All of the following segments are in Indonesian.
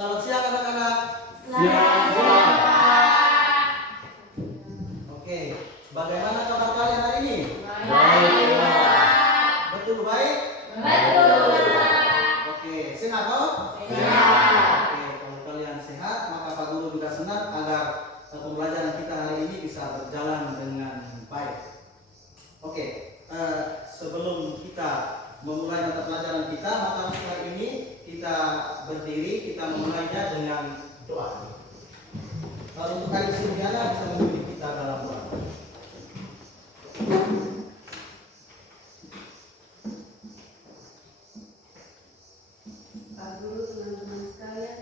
Selamat siang anak-anak. Selamat siang, Pak. Oke, bagaimana kabar kalian hari ini? Baik, Pak. Betul baik? Betul, Pak. Oke, sehat toh? Sehat. Oke, kalau kalian sehat, maka Pak Guru juga senang agar pembelajaran kita hari ini bisa berjalan dengan baik. Oke, sebelum kita memulai mata pelajaran kita, maka hari ini kita berdiri, kita memulainya dengan doa. Kalau untuk hari Silviana bisa memimpin kita dalam doa. Pak Guru, teman-teman sekalian,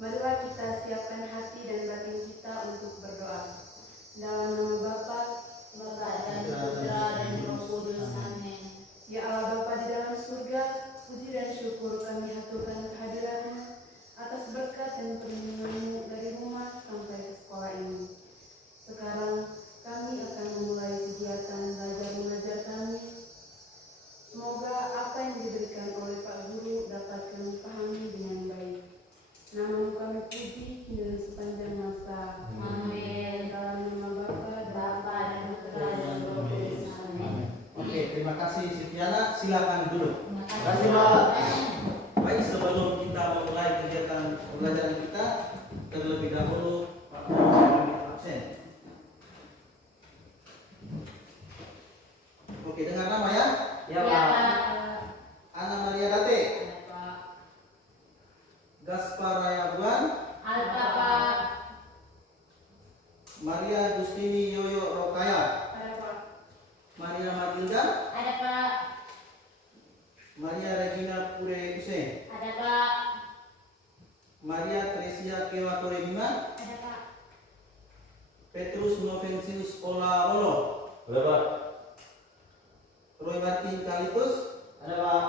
marilah kita siapkan hati dan batin kita untuk berdoa. Dalam nama Bapa Dan Putra dan Roh Kudus. Amin. Ya Allah Bapa di dalam surga, puji dan syukur kami haturkan kehadiran-Mu atas berkat dan perlindungan-Mu dari rumah sampai ke sekolah ini. Sekarang kami akan memulai kegiatan belajar mengajar kami. Semoga apa yang diberikan oleh Pak Guru dapat kami pahami dengan baik. Nama-Mu kami puji hingga sepanjang masa. Amin. Dalam nama Bapa dan Putra dan Roh Kudus. Amin. Oke, terima kasih Silviana. Silakan duduk. Terima kasih, Pak. Baik, sebelum kita memulai kegiatan pembelajaran kita, terlebih dahulu Pak Guru absen. Oke, dengar nama ya? Ya, Pak. Ana Maria Date, Ya, Pak. Gaspar Rayabuan, Alta, Pak. Maria Agustini Yoyo Rokaya, Ada Pak. Maria Matilda, Ada, Pak. Maria Regina Pure Hussein, Ada, Pak. Maria Tresia Kewa Torebima, Ada, Pak. Petrus Novensius Ola Olo, Ada Pak. Roy Martin Kalipus, Ada Pak.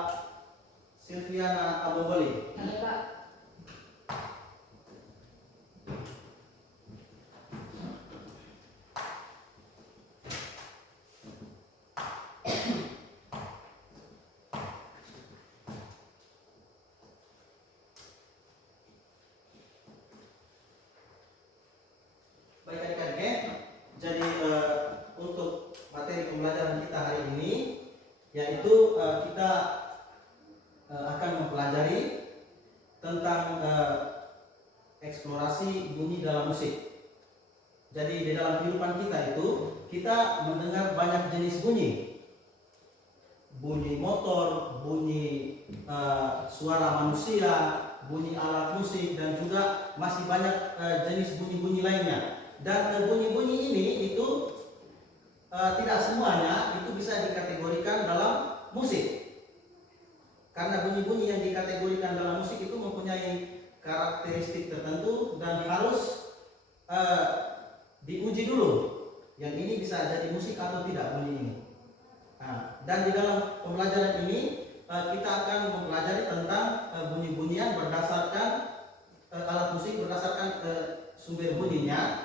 Silviana Aboboli. Ada Pak. Baik adik-adik, jadi untuk materi pembelajaran kita hari ini yaitu kita akan mempelajari tentang eksplorasi bunyi dalam musik. Jadi di dalam kehidupan kita itu kita mendengar banyak jenis bunyi, bunyi motor, bunyi suara manusia, bunyi alat musik, dan juga masih banyak jenis bunyi-bunyi lainnya. Dan bunyi-bunyi ini itu tidak semuanya itu bisa dikategorikan dalam musik. Karena bunyi-bunyi yang dikategorikan dalam musik itu mempunyai karakteristik tertentu dan harus diuji dulu. Yang ini bisa jadi musik atau tidak bunyi ini. Nah, dan di dalam pembelajaran ini kita akan mempelajari tentang bunyi-bunyian berdasarkan alat musik berdasarkan sumber bunyinya.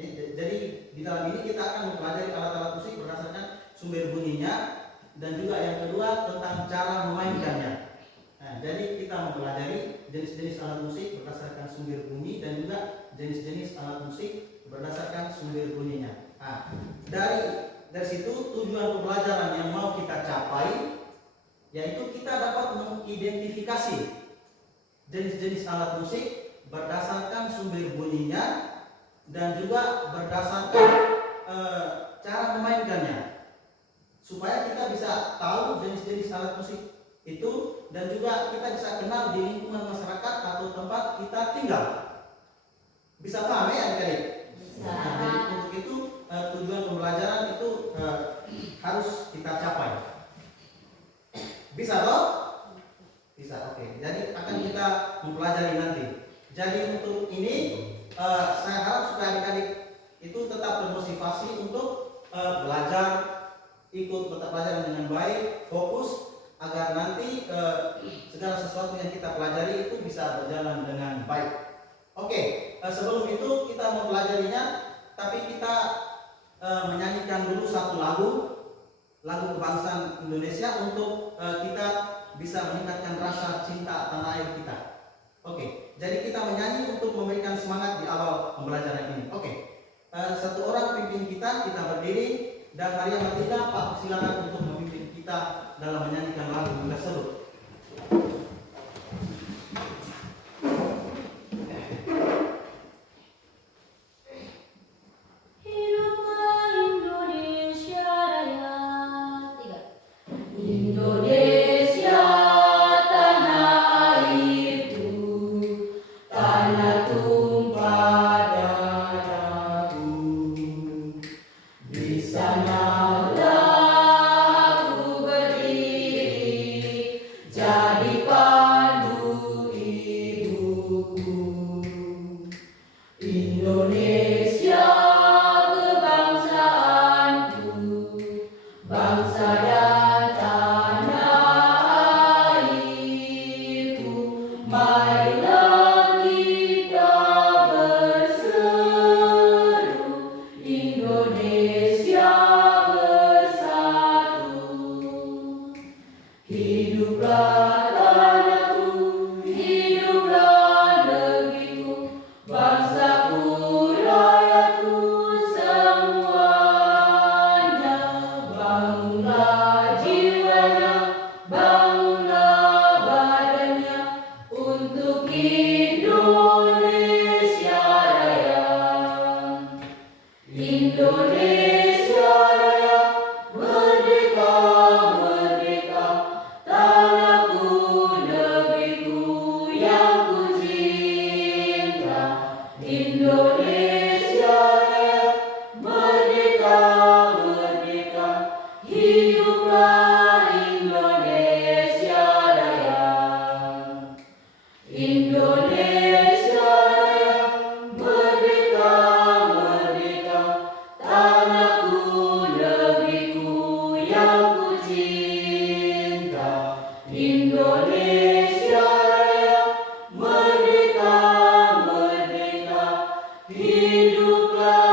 Jadi di dalam ini kita akan mempelajari alat-alat musik berdasarkan sumber bunyinya, dan juga yang kedua tentang cara memainkannya. Nah, jadi kita mempelajari jenis-jenis alat musik berdasarkan sumber bunyi dan juga jenis-jenis alat musik berdasarkan sumber bunyinya. Nah, dari situ tujuan pembelajaran yang mau kita capai yaitu kita dapat mengidentifikasi jenis-jenis alat musik berdasarkan sumber bunyinya dan juga berdasarkan cara memainkannya, supaya kita bisa tahu jenis-jenis alat musik itu dan juga kita bisa kenal di lingkungan masyarakat atau tempat kita tinggal. Bisa paham ya adik-adik? Bisa. Nah, jadi untuk itu tujuan pembelajaran itu harus kita capai. Bisa toh? Bisa, oke. Jadi akan kita mempelajari nanti. Jadi untuk ini saya harap supaya adik-adik itu tetap termotivasi untuk belajar, ikut mata pelajaran dengan baik, fokus agar nanti segala sesuatu yang kita pelajari itu bisa berjalan dengan baik. Oke, sebelum itu kita mempelajarinya, tapi kita menyanyikan dulu satu lagu kebangsaan Indonesia untuk kita bisa meningkatkan rasa cinta tanah air kita. Oke, Jadi kita menyanyi untuk memberikan semangat di awal pembelajaran ini. Oke. Satu orang pimpin kita berdiri, dan Maria Matilda, Pak, silakan untuk memimpin kita dalam menyanyikan lagu tersebut. Hiduplah Indonesia Raya. 3. Indonesia tanah airku, tanah tumpah darahku. Di sanalah aku berdiri, jadi pandu ibuku. Indonesia kebangsaanku, bangsa dan tanah airku. Marilah kita berseru, Indonesia bersatu. Hiduplah tanahku, hiduplah negeriku, bangsaku, rakyatku semuanya. Bangunlah jiwanya, bangunlah badannya, untuk Indonesia Raya. Indonesia Raya, merdeka, merdeka, tanahku, negeriku yang ku cinta. Indonesia Raya, merdeka, merdeka, hiduplah Indonesia Raya. Indonesia Raya, merdeka, merdeka, tanahku, negeriku yang ku cinta. Indonesia Raya, merdeka, merdeka, hiduplah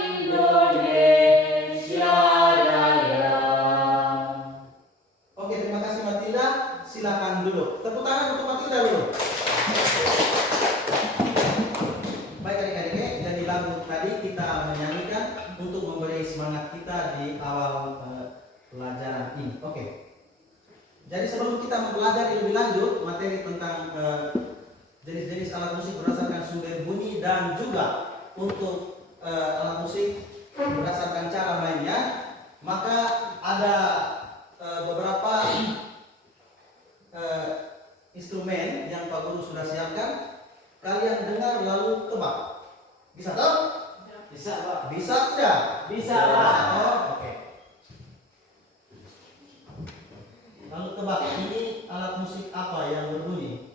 Indonesia Raya. Oke, terima kasih Matilda. Silakan duduk. Tepuk tangan untuk Matilda dulu. Baik adik-adik, jadi lagu tadi kita menyanyikan untuk memberi semangat kita di awal pelajaran ini. Oke. Jadi sebelum kita mempelajari lebih lanjut materi tentang jenis-jenis alat musik berdasarkan sumber bunyi dan juga untuk alat musik berdasarkan cara mainnya, maka ada beberapa instrumen yang Pak Guru sudah siapkan. Kalian dengar lalu tebak. Bisa toh? Bisa, Pak. Bisa tidak? Bisa, Pak. Oh, oke. Lalu tebak, ini alat musik apa yang berbunyi?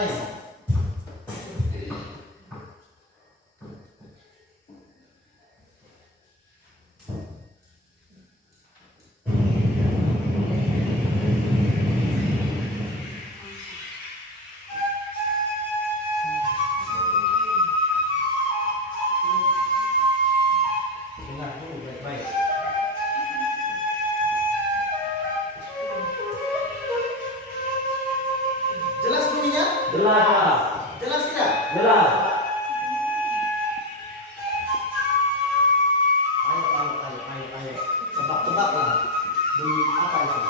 lain. Dengar dulu baik-baik. Jelas bunyinya? Jelas. Jelas tidak? Jelas. Ayo. Tebak-tebak lah. Bunyi apa itu?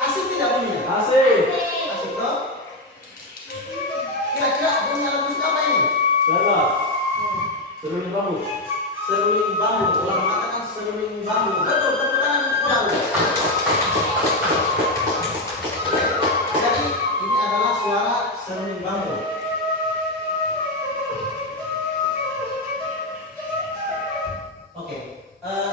Asik tidak bunyinya? Asik. Asik toh? Kira-kira bunyi alat musik apa ini? Salah. Seruling bambu. Seruling bambu. Ulang mengatakan seruling bambu. Betul, tepuk tangan jauh. Jadi ini adalah suara seruling bambu. Oke,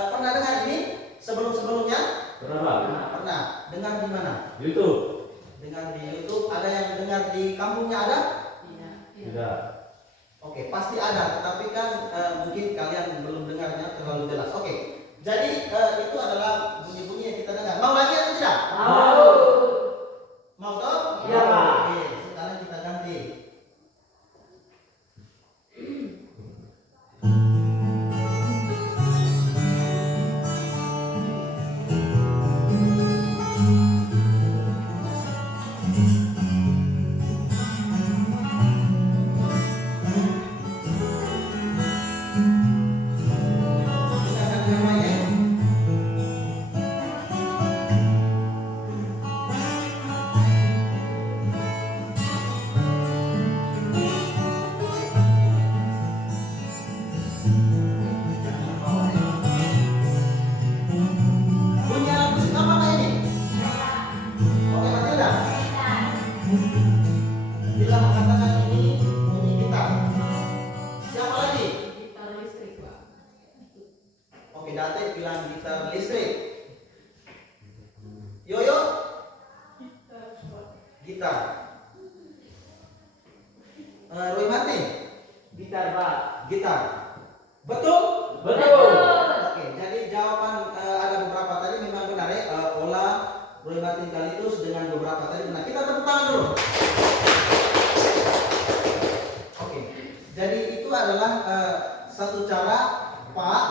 pernah dengar ini sebelum-sebelumnya? Pernah Pak? Pernah. Dengar di mana? YouTube. Dengar di YouTube. Ada yang dengar di kampungnya ada? Tidak. Oke, pasti ada, tetapi kan mungkin kalian belum dengarnya terlalu jelas. Oke, jadi itu adalah bunyi-bunyi yang kita dengar. Mau lagi atau tidak? Mau. Mau toh? Iya, Pak. Oke, sekarang kita ganti. Kita akan mulai. Bunyi alat musik apa Kak ini? Oke, Matilda. Bila mengatakan ini bunyi gitar. Siapa lagi? Gitar listrik, Pak. Oke, Date bilang gitar listrik. Yoyo? Gitar. Roy Martin? Gitar Pak. Gitar. Betul? Betul. Oke, jadi jawaban ada beberapa tadi memang benar ya. Ola, Roy Martin Kalitus dengan beberapa tadi benar. Kita tepuk tangan dulu. Oke, jadi itu adalah satu cara Pak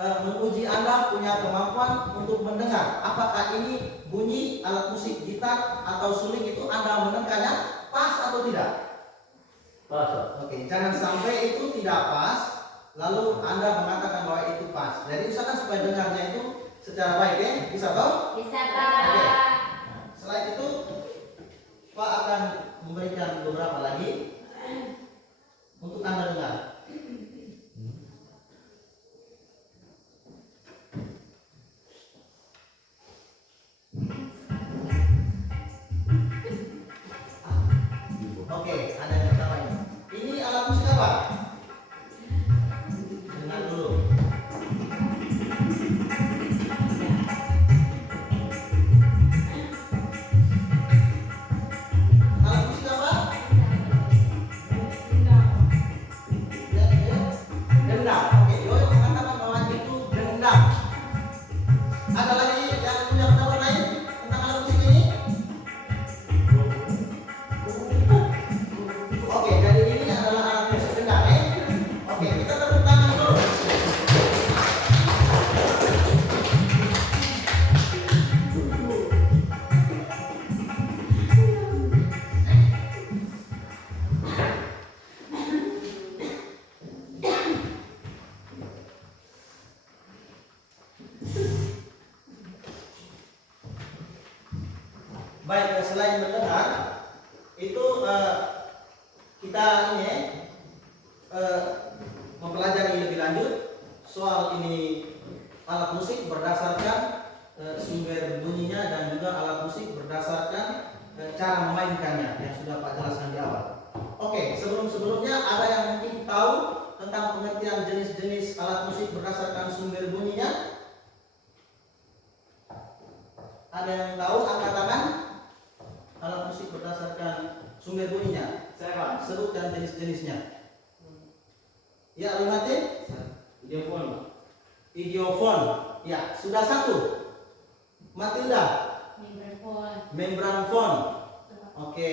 menguji Anda punya kemampuan untuk mendengar. Apakah ini bunyi alat musik gitar atau suling itu Anda mendengarnya pas atau tidak? Pas. Oke, jangan sampai itu tidak pas, lalu Anda mengatakan bahwa itu pas. Jadi usahakan supaya dengarnya itu secara baik ya, bisa toh? Bisa, Kak. Oke. Selain itu, Pak akan memberikan beberapa lagi untuk Anda dengar. Oke, ada yang pertama ini. Ini alat musik apa? Dengar dulu. Alat musik apa? Ya, ya. Gendang. Oke, Yoyo mengatakan bahwa itu gendang. Ada lagi yang punya pendapat lain tentang alat musik ini? Oke, jadi ini adalah alat musik gendang ya. Oke, kita tepuk tangan dulu. Baik, selain mendengar, itu kita ini mempelajari lebih lanjut soal ini alat musik berdasarkan sumber bunyinya dan juga alat musik berdasarkan cara memainkannya yang sudah Pak jelaskan di awal. Oke, sebelumnya ada yang mungkin tahu tentang pengertian jenis-jenis musik berdasarkan sumber bunyinya? Ada yang tahu? Angkat tangan. Alat musik berdasarkan sumber bunyinya. Saya Pak. Sebutkan jenis-jenisnya. Ya, Alumati? Ideofon. Idiofon. Ya, sudah satu. Matilda. Mikrofon. Membranfon. Oke.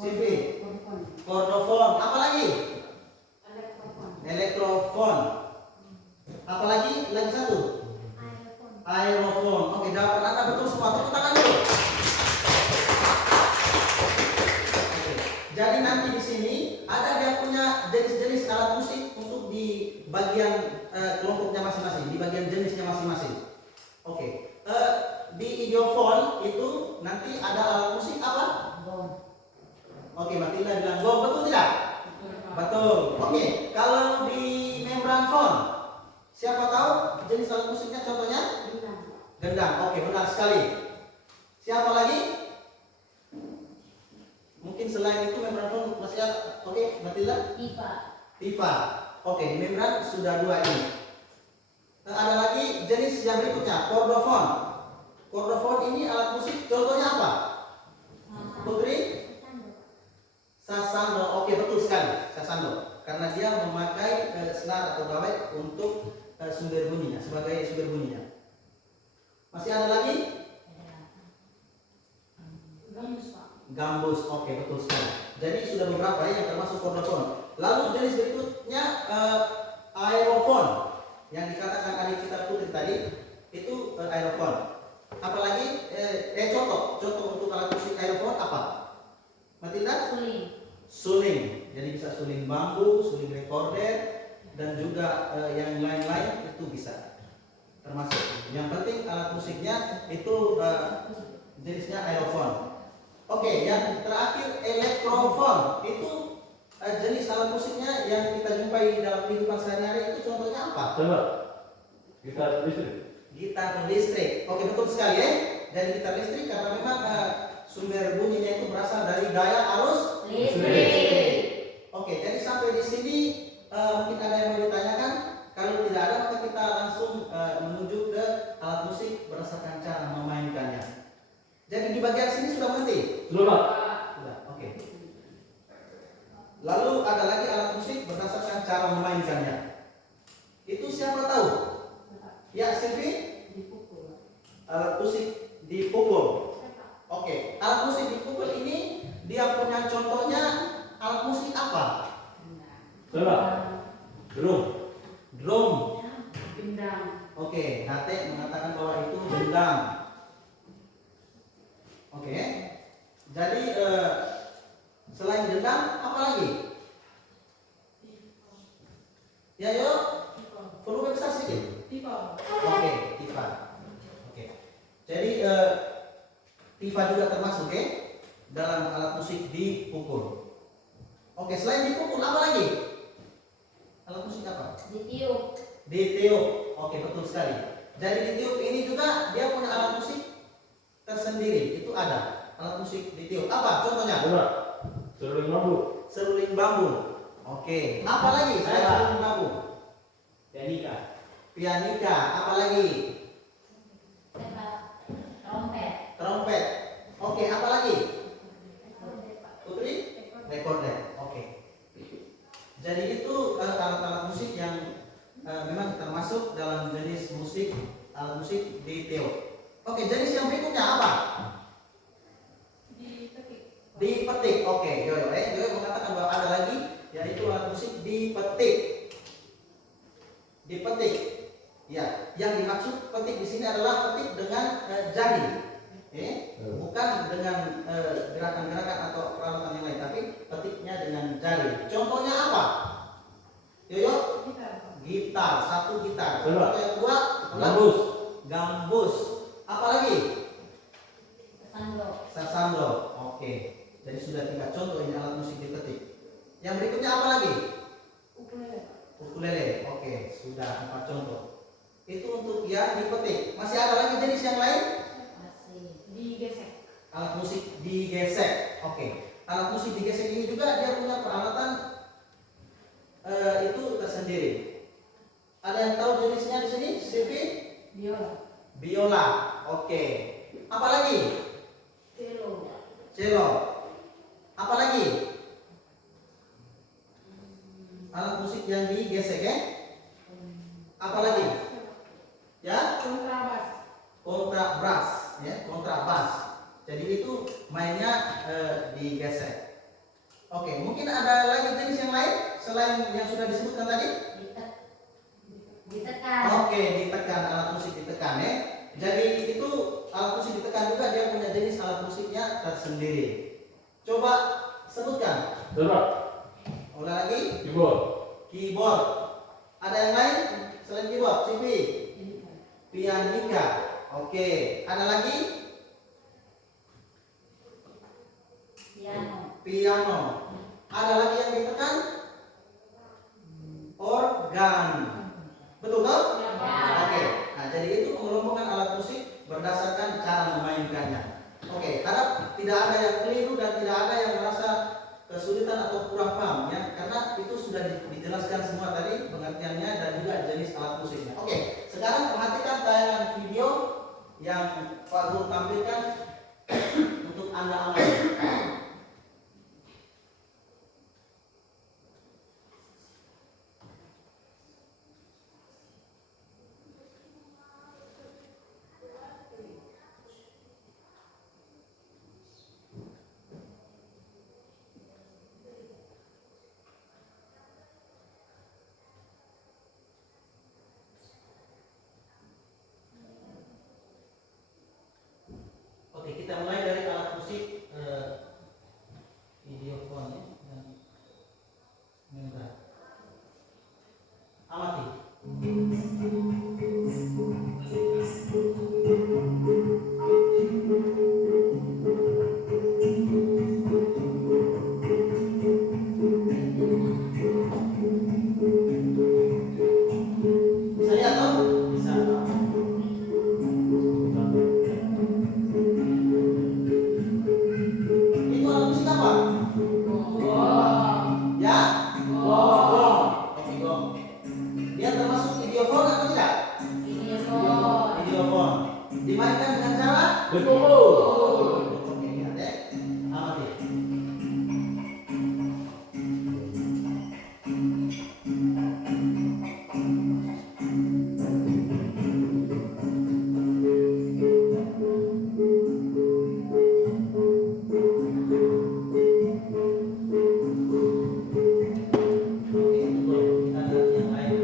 Sivi. Korfon. Kordofon. Apa lagi? Elektrofon. Elektrofon. Apa lagi? Lagi satu. Aerofon. Oke, jawaban Anda betul semua. Tepuk tangan dulu. Oke. Jadi nanti di sini ada dia punya jenis-jenis alat musik untuk di bagian kelompoknya masing-masing, di bagian jenisnya masing-masing. Oke. Di idiofon itu nanti ada alat musik apa? Bom. Oke, Matilda bilang gong, betul tidak? Betul. Oke, kalau di membranfon, siapa tahu jenis alat musiknya contohnya? Bintang. Gendang. Oke, benar sekali. Siapa lagi? Mungkin selain itu membranfon masih ada. Oke, Matilda? Tifa. Tifa. Oke, di membran sudah dua ini. Ada lagi jenis yang berikutnya, kordofon. Kordofon ini alat musik contohnya apa? Putri? Sasando. Oke, betul sekali. Sasando. Karena dia memakai senar atau gawai untuk sumber bunyinya, sebagai sumber bunyinya. Masih ada lagi? Gambus, Pak. Gambus. Oke, betul sekali. Jadi sudah beberapa ya yang termasuk kordofon. Lalu jenis berikutnya aerofon. Yang dikatakan adik kita Putri tadi itu aerofon. Apalagi contoh untuk alat musik aerofon apa? Matilda? Suling. Suling. Jadi bisa suling bambu, suling recorder, dan juga yang lain-lain itu bisa termasuk. Yang penting alat musiknya itu jenisnya aerofon. Oke, yang terakhir elektrofon. Itu jenis alat musiknya yang kita jumpai dalam kehidupan sehari-hari. Itu contohnya apa? Coba. Gitar listrik. Gitar listrik. Oke, betul sekali ya. Jadi gitar listrik karena memang sumber bunyinya itu berasal dari daya arus. Listrik. Oke, jadi sampai di sini mungkin ada yang mau ditanyakan. Kalau tidak ada maka kita langsung menuju ke alat musik berdasarkan cara memainkannya. Jadi di bagian sini sudah berhenti. Sudah Pak. Sudah, oke. Lalu ada lagi alat musik berdasarkan cara memainkannya. Itu siapa tahu? Ya, Silvi? Dipukul. Alat musik dipukul. Oke, alat musik dipukul ini dia punya contohnya alat musik apa? Coba. Drum. Drum. Bintang. Oke, Nate mengatakan bahwa itu gendang. Oke, jadi selain gendang apa lagi? Ya yuk, volume besar sedikit. Tifa. Oke, tifa. Oke, jadi tifa juga termasuk ya dalam alat musik dipukul. Oke, selain dipukul apa lagi? Alat musik apa? Ditiup. Ditiup. Oke, betul sekali. Jadi ditiup ini juga dia punya alat musik tersendiri. Itu ada alat musik ditiup. Apa contohnya? Coba. Seruling bambu. Seruling bambu. Oke. Apa lagi selain seruling bambu? Pianika. Pianika. Apa lagi? Trompet. Trompet. Oke. Apa lagi? Putri? Recorder. Oke. Jadi itu alat-alat musik yang memang termasuk dalam jenis musik alat musik ditiup. Oke, jenis yang berikutnya apa? Dipetik. Oke, Yoyo mengatakan bahwa ada lagi yaitu alat musik dipetik. Dipetik. Ya, yang dimaksud petik di sini adalah petik dengan jari. Bukan dengan gerakan-gerakan atau peralatan yang lain, tapi petiknya dengan jari. Contohnya apa? Yoyo? Gitar. Satu gitar. Coba. Yang kedua? Gambus. Gambus. Apa lagi? Sando. Sasando. Oke. Jadi sudah 3 contoh ini alat musik dipetik. Yang berikutnya apa lagi? Ukulele. Ukulele. Oke, sudah 4 contoh. Itu untuk yang dipetik. Masih ada lagi jenis yang lain? Masih. Digesek. Alat musik digesek. Oke. Alat musik digesek ini juga dia punya peralatan itu tersendiri. Ada yang tahu jenisnya di sini? Silvi? Biola. Biola. Oke. Apa lagi? Cello. Cello. Apa lagi? Alat musik yang digesek ya? Apa lagi? Ya? Kontrabas. Kontrabas, ya, kontrabas. Jadi itu mainnya digesek. Oke, mungkin ada lagi jenis yang lain selain yang sudah disebutkan tadi? Ditekan. Oke, ditekan, alat musik ditekan ya. Jadi itu alat musik ditekan juga dia punya jenis alat musiknya tersendiri. Coba sebutkan. Drum. Ulang lagi. Keyboard. Keyboard. Ada yang lain selain keyboard? CV. Pianika. Oke, ada lagi? Piano. Piano. Ada lagi yang ditekan? Organ. Betul kan? Ya. Oke. Nah, jadi itu pengelompokan alat musik berdasarkan cara memainkannya. Oke, harap tidak ada yang keliru dan tidak ada yang merasa kesulitan atau kurang paham ya, karena itu sudah dijelaskan semua tadi pengertiannya dan juga jenis alat musiknya. Oke, sekarang perhatikan tayangan video yang Pak Guru tampilkan untuk Anda amati. Oke, kita mulai dari alat musik videophone ya. Minta. Amati. Bisa lihat toh? Bisa. Itu alat musik apa? Ya? Gong. Oke, gong. Dia termasuk videophone atau tidak? Videophone. Dimainkan dengan cara? Berkumpul. Oke, lihat ya. Amati. Oke, itu gong. Kita lihat yang lain.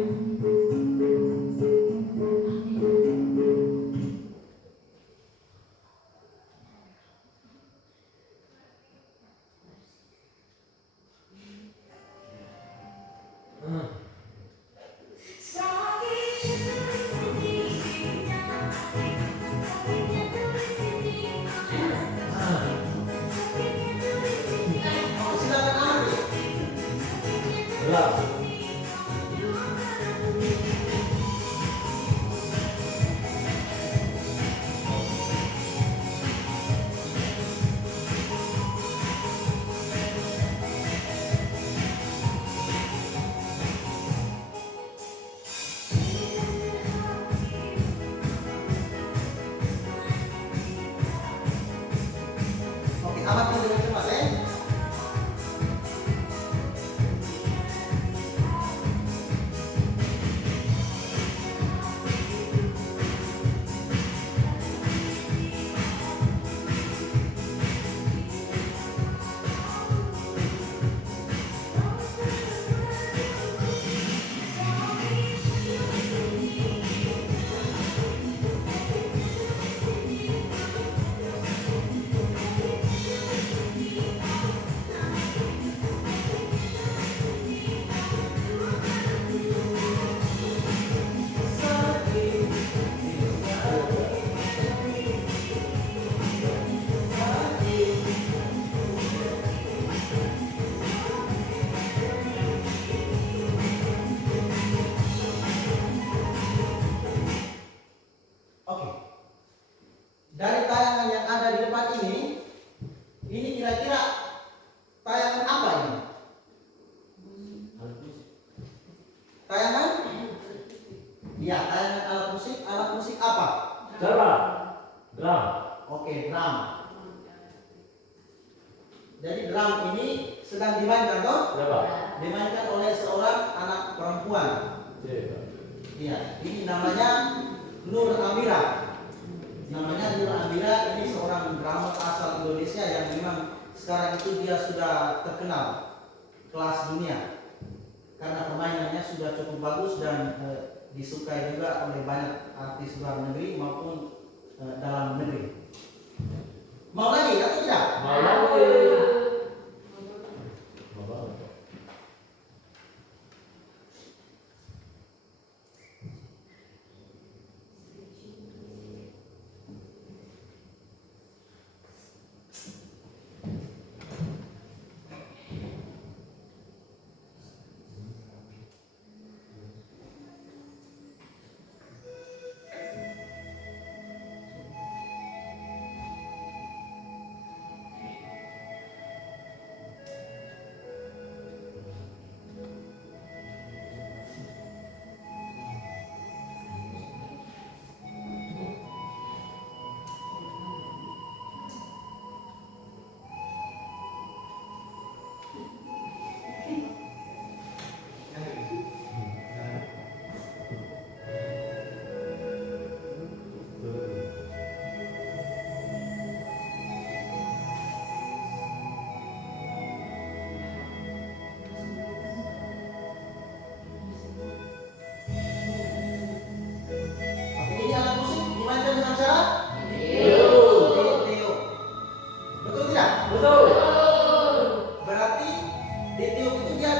Iya, alat musik apa? Salah. Drum. Oke, drum. Jadi drum ini sedang dimainkan toh? Siapa? Dimainkan oleh seorang anak perempuan. Siapa? Iya, ini namanya Nur Amira. Namanya Nur Amira, ini seorang drummer asal Indonesia yang memang sekarang itu dia sudah terkenal kelas dunia karena permainannya sudah cukup bagus dan disukai juga oleh banyak artis luar negeri maupun dalam negeri. Mau lagi atau tidak? Mau lagi. Mau banget. Oke, ini alat musik dimainkan dengan cara Yo. Teo. Betul tidak? Betul. Berarti Teo itu dia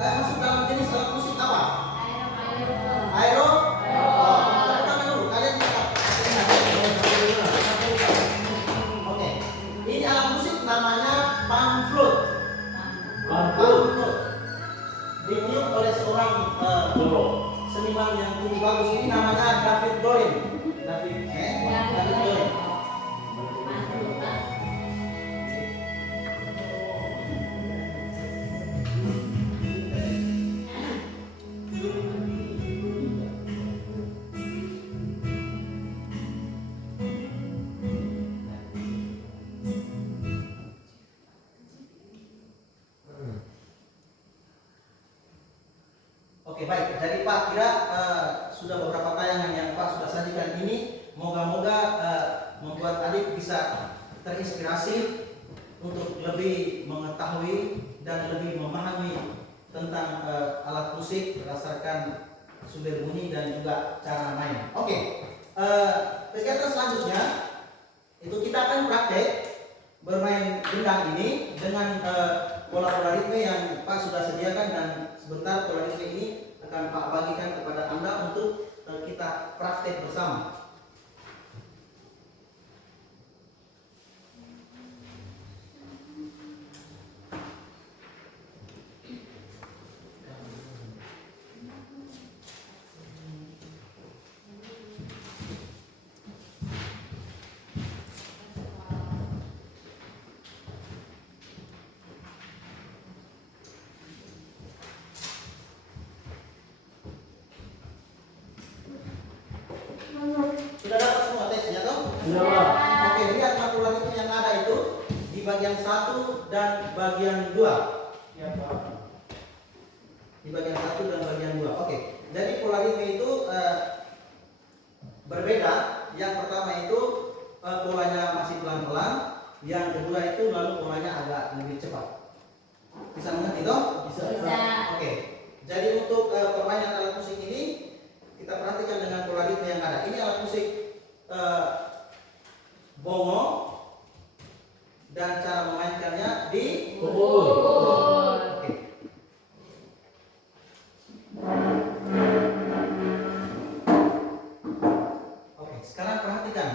masuk dalam jenis alat musik apa? Aero. Tepuk tangan dulu. Kalian bisa. Oke. Ini alat musik namanya pan flute. Mantul. Ditiup oleh seorang Solo. seniman yang cukup bagus ini namanya David Dorin. David Dorin. Oke, baik. Jadi Pak kira sudah beberapa tayangan yang Pak sudah sajikan ini, moga-moga membuat adik bisa terinspirasi untuk lebih mengetahui dan lebih memahami tentang alat musik berdasarkan sumber bunyi dan juga cara main. Oke, kegiatan selanjutnya itu kita akan praktek bermain gendang ini dengan pola-pola ritme yang Pak sudah sediakan, dan sebentar pola ritme ini akan Pak bagikan kepada Anda untuk kita praktek bersama. Sudah dapat semua teksnya toh? Sudah, Pak. Oke, lihat pola ritme yang ada itu di bagian 1 dan bagian 2. Ya, Pak. Di bagian 1 dan bagian 2. Oke. Jadi pola ritme itu berbeda. Yang pertama itu polanya masih pelan-pelan, yang kedua itu lalu polanya agak lebih cepat. Bisa mengerti toh? Bisa. Oke. Jadi untuk permainan alat musik ini kita perhatikan dengan pola ritme yang ada. Ini alat musik bongo dan cara memainkannya di Pukul. Oke. Oke, sekarang perhatikan.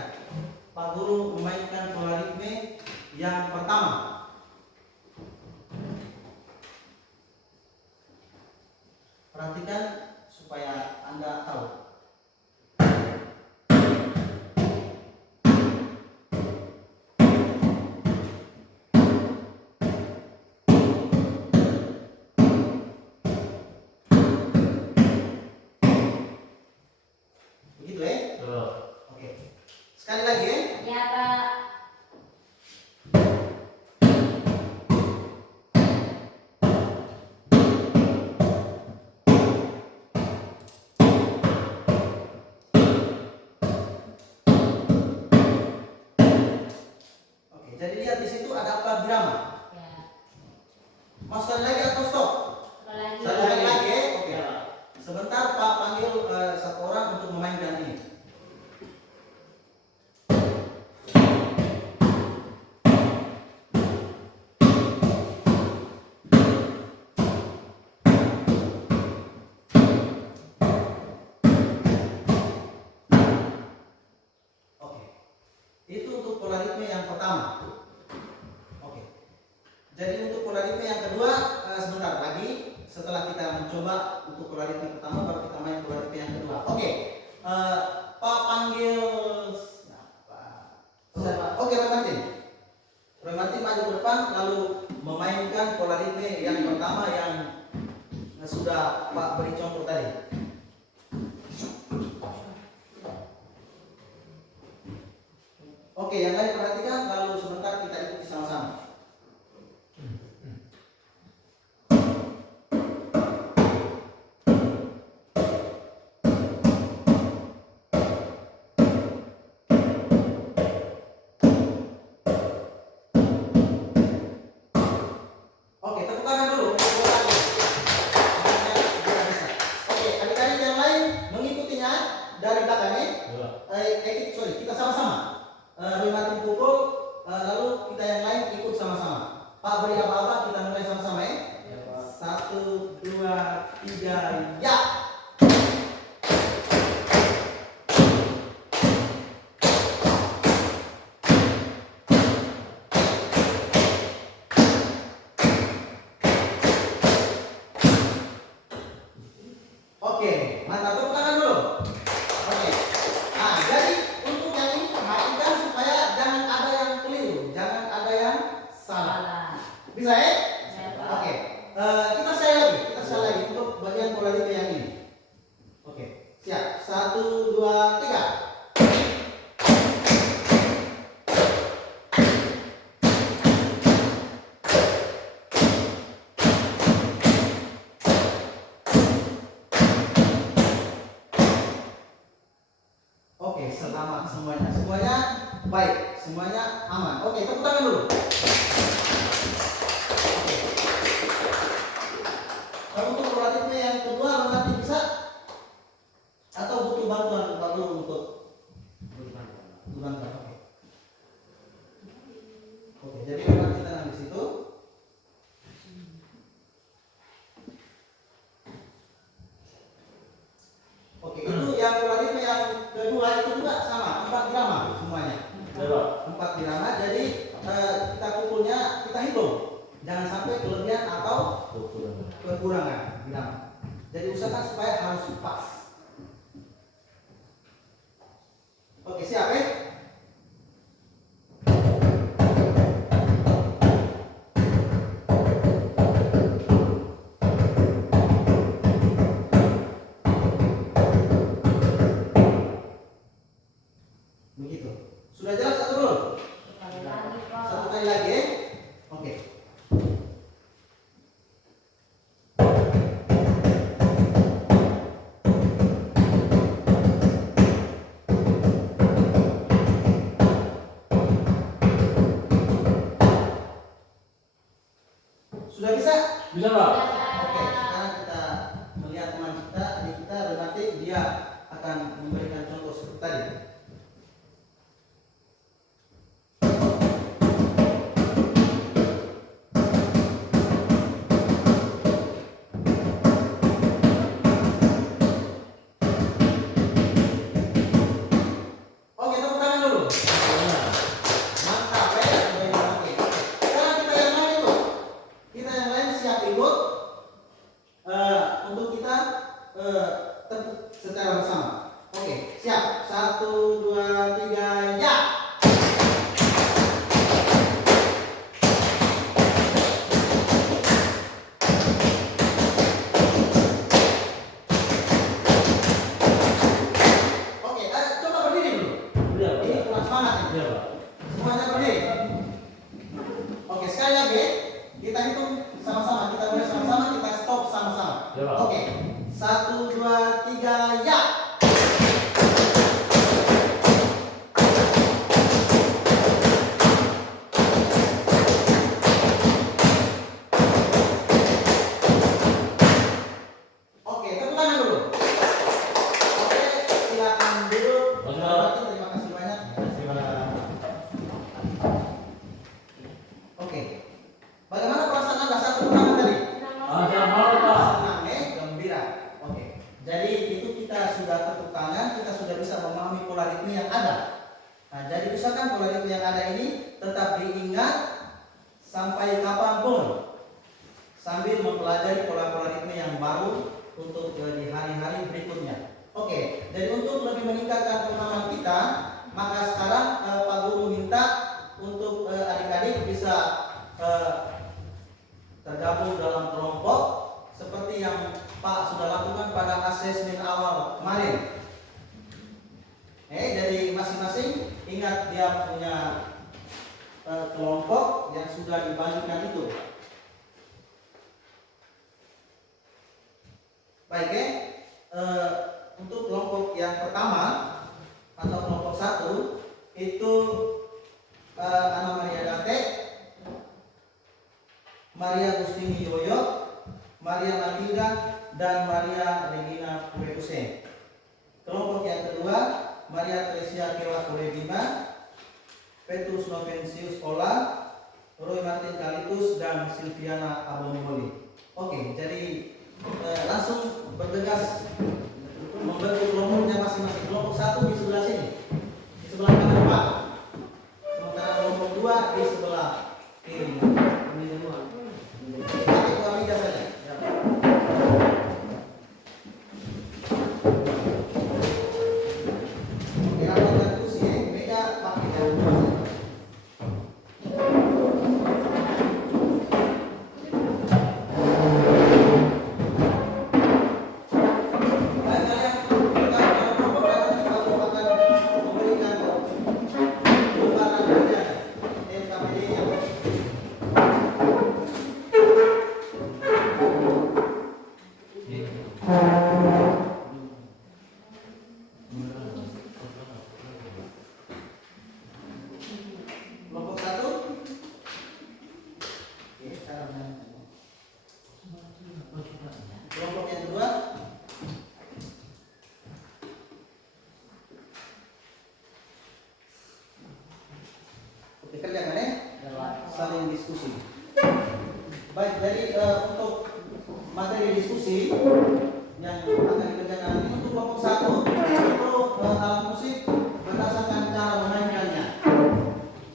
Pak Guru memainkan pola ritme yang pertama. Perhatikan supaya jadi lihat di situ ada apa drama. Ya. Mau sekali lagi atau stop? Lagi. Sekali lagi, oke. Ya. Sebentar Pak panggil satu orang untuk memainkan ini. Oke. Itu untuk pola ritme yang pertama. Oke. Jadi untuk pola ritme yang kedua sebentar lagi setelah kita mencoba untuk pola ritme pertama baru kita main pola ritme yang kedua. Oke. Pak panggil siapa? Oke, Roy Martin. Roy Martin maju ke depan lalu memainkan pola ritme yang pertama yang sudah Pak beri contoh tadi. Oke, yang lain perhatikan lalu sebentar kita ikuti sama-sama. Oke, tepuk tangan dulu untuk bolanya. Biar bisa. Oke, adik-adik yang lain mengikutinya dari belakangnya. Sorry, kita sama-sama. Roy Martin pukul, lalu kita yang lain ikut sama-sama. Pak beri apa-apa, kita mulai sama-sama ya. 1, 2, 3, ya. Oke, mantap, tepuk tangan dulu. Oke. Nah, jadi untuk yang ini perhatikan supaya jangan ada yang keliru, jangan ada yang salah. Bisa ya? Oke. Kita sekali lagi untuk bagian pola ritme yang ini. Oke, siap. 1, 2, 3. Oke, selamat semuanya. Semuanya baik, semuanya aman. Oke, tepuk tangan dulu. Oke. Kalau untuk pola ritme yang kedua nanti bisa atau butuh bantuan Pak Guru untuk bantuan. Oke. Oke, jadi memang kita nanti di situ. Oke, itu yang pola ritme yang kedua itu juga sama, 4 irama semuanya. 4 irama, jadi kita pukulnya kita hitung. Jangan sampai kelebihan atau kekurangan irama. Jadi usahakan supaya harus pas. Oke, siap ya? Begitu. Sudah jelas atau belum? Satu kali lagi ya. Oke. Sudah bisa? Bisa Pak? Oke, sekarang kita melihat teman kita, adik kita, dan nanti dia akan memberikan contoh seperti tadi. Oke, tepuk tangan dulu. Mantap ya. Oke. Sekarang kita yang lain itu. Kita yang lain siap ikut untuk kita tepuk secara bersama. Oke, siap. 1, 2, 3, ya. Oke, coba berdiri dulu. Iya Ini Pak. kurang semangat Iya nih. Pak. Semuanya berdiri. Oke, sekali lagi kita hitung sama-sama, kita mulai sama-sama, kita stop sama-sama. Ya, Pak. Oke, 1, 2, 3, ya. jadi itu kita sudah tepuk tangan, kita sudah bisa memahami pola ritme yang ada. Nah, jadi usahakan pola ritme yang ada ini tetap diingat sampai kapanpun, sambil mempelajari pola-pola ritme yang baru untuk di hari-hari berikutnya. Oke, jadi untuk lebih meningkatkan pemahaman kita, maka sekarang Pak Guru minta untuk adik-adik bisa tergabung dalam kelompok seperti yang Pak sudah lakukan pada asesmen awal kemarin. Dari masing-masing ingat dia punya kelompok yang sudah dibagikan itu. Baik, untuk kelompok yang pertama atau kelompok 1 itu Ana Maria Date, Maria Gustini Yoyo, Maria Matilda, dan Maria Regina Kurebuse. Kelompok yang kedua Maria Teresia Kewa Kurebima, Petrus Novencius Ola, Roy Martin Kalitus, dan Silviana Abomoli. Oke, jadi langsung bergegas membentuk kelompoknya masing-masing. Kelompok 1 di sebelah sini, di sebelah kanan Pak. Sementara kelompok 2 di sebelah kiri. Pakai dua meja saja. Oke, rapatkan kursi ya. Meja pakai jam. Kelompok 1. Kelompok yang kedua. Oke, kerjakan ya. Saling diskusi. Baik, jadi untuk materi diskusi yang akan dikerjakan nanti untuk kelompok 1 itu alat musik berdasarkan cara memainkannya.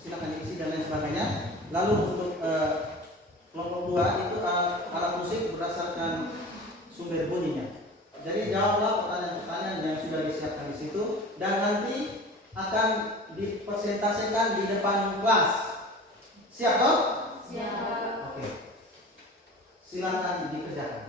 Silakan diisi dan lain sebagainya. Lalu untuk kelompok 2 itu alat musik berdasarkan sumber bunyinya. Jadi jawablah pertanyaan-pertanyaan yang sudah disiapkan di situ dan nanti akan dipresentasikan di depan kelas. Siap toh? Siap. Oke. Silakan dikerjakan.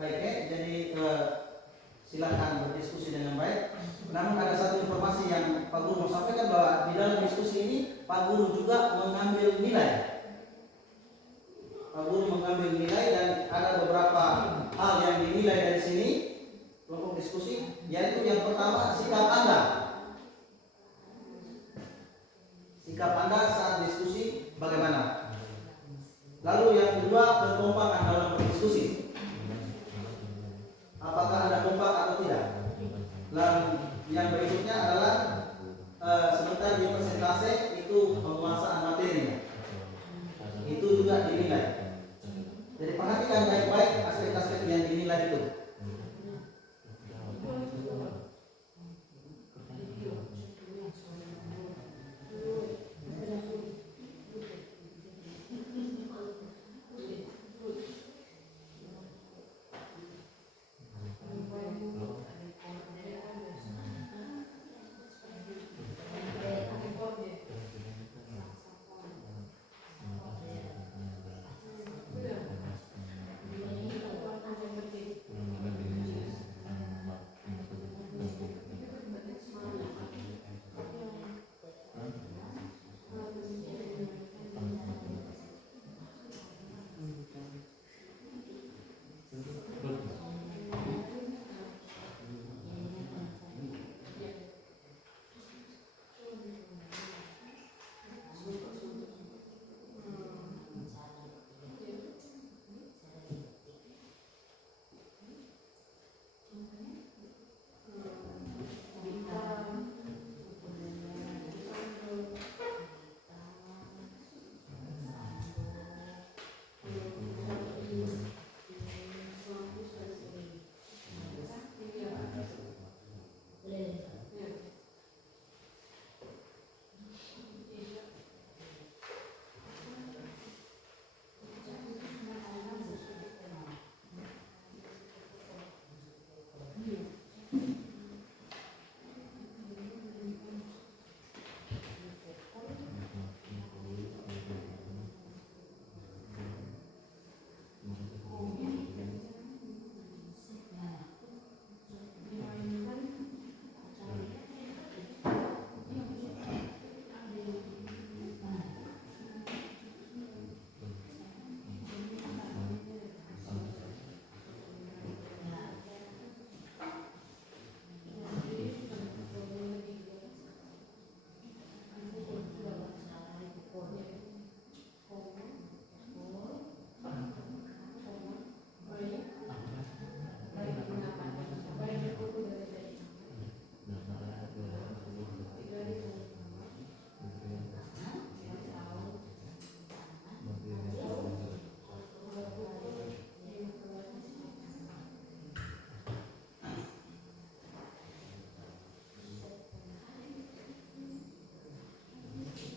Baik ya, jadi silakan berdiskusi dengan baik. Namun ada satu informasi yang Pak Guru mau sampaikan bahwa di dalam diskusi ini Pak Guru juga mengambil nilai. Pak Guru mengambil nilai dan ada beberapa hal yang dinilai dari sini kelompok diskusi, yaitu yang pertama sikap Anda. Sikap Anda saat diskusi bagaimana? Lalu yang kedua kekompakan dalam berdiskusi. Apakah Anda kompak atau tidak? Dan yang berikutnya adalah sebentar di persentase itu penguasaan materinya. Itu juga dinilai. Jadi perhatikan baik-baik aspek-aspek yang dinilai itu.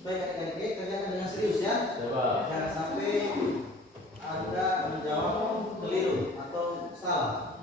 Baik, adik-adik, kerjakan dengan serius ya. Coba. Jangan sampai ada menjawab keliru atau salah.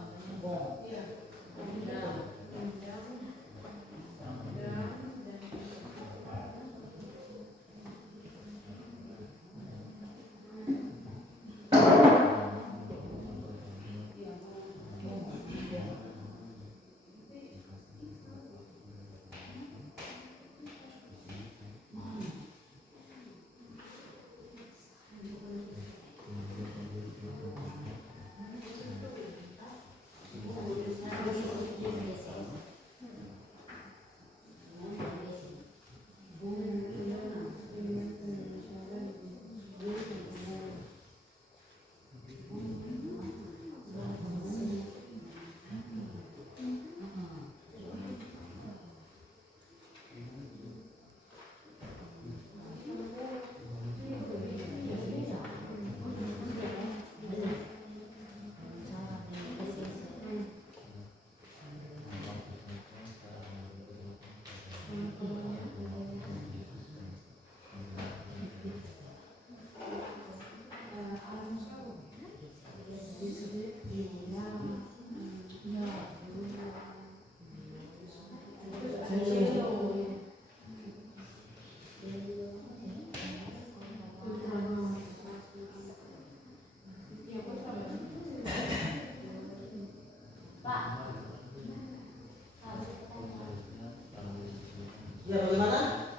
Ya, bagaimana?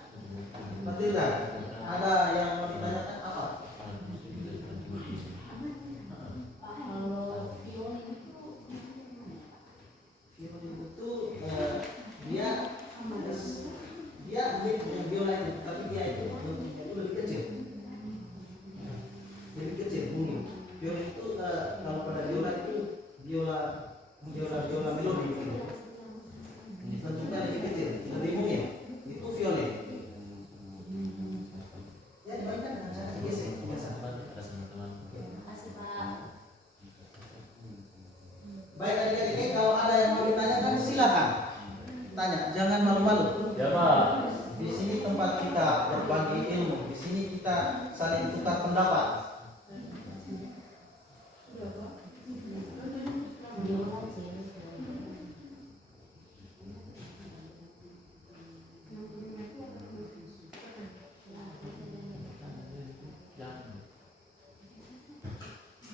Matilda, ada yang mau ditanyakan apa? Violin itu dia mirip dengan biola itu, tapi dia itu lebih kecil. Lebih kecil mungkin. Violin itu kalau pada biola itu biola Biola melodi gitu. Bentuknya lebih kecil, lebih mungkin. Itu violin. Ya dimainkan dengan cara gesek biasa. Makasih Pak. Baik adik-adik, kalau ada yang mau ditanyakan silakan tanya, jangan malu-malu. Ya Pak. Di sini tempat kita berbagi ilmu, di sini kita saling tukar pendapat.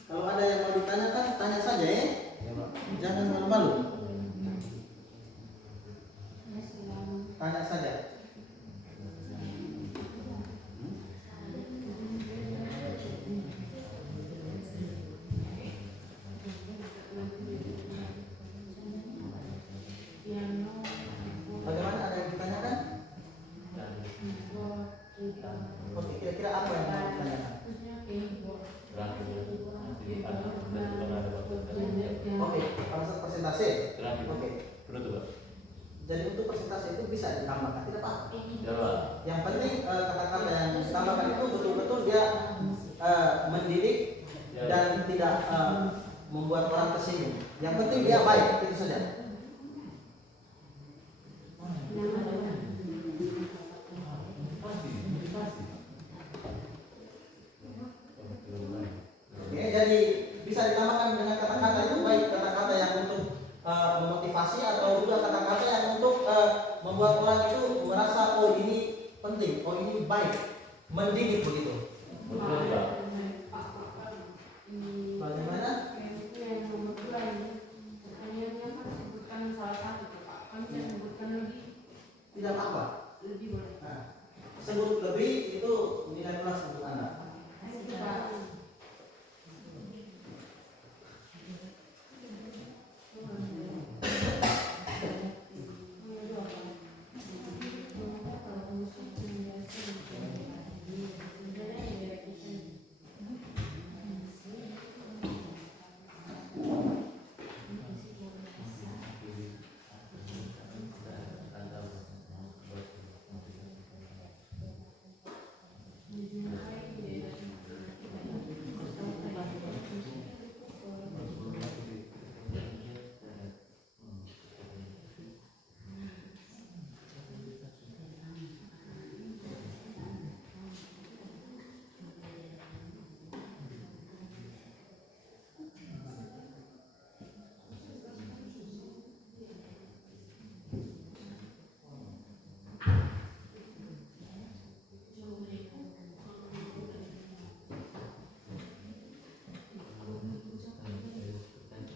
Kalau ada yang mau ditanyakan, tanya saja ya. Jangan malu-malu. Tanya saja. Bagaimana, ada yang ditanyakan? Oke, kira-kira apa yang mau ditanyakan? Oke, persentase. Oke. Jadi untuk persentase itu bisa ditambahkan, tidak Pak? Ya Pak. Yang penting kata-kata yang ditambahkan itu betul-betul dia mendidik dan tidak membuat orang tersinggung. Yang penting dia baik, itu saja. Oke, jadi bisa ditambahkan dengan kata-kata itu baik kata-kata yang untuk memotivasi atau juga kata-kata yang untuk membuat orang itu merasa oh ini penting, oh ini baik, mendidik begitu. Betul Pak. Bagaimana? Tidak apa. Nah, sebut lebih itu nilai plus untuk Anda.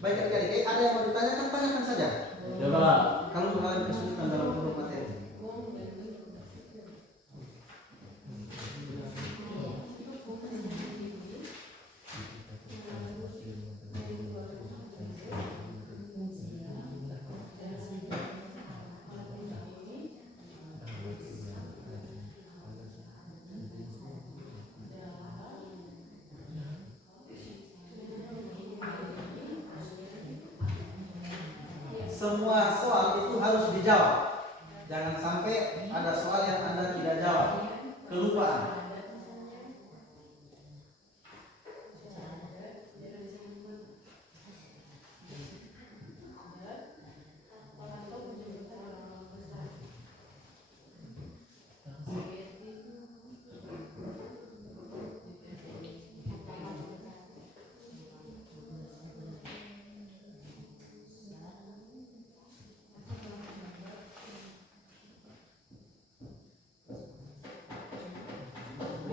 Baik adik-adik, ada yang mau ditanyakan, tanyakan saja. Ya Pak. Kalau mengalami kesulitan dalam menurut materi. Semua soal itu harus dijawab. Jangan sampai ada soal yang Anda tidak jawab. Kelupaan.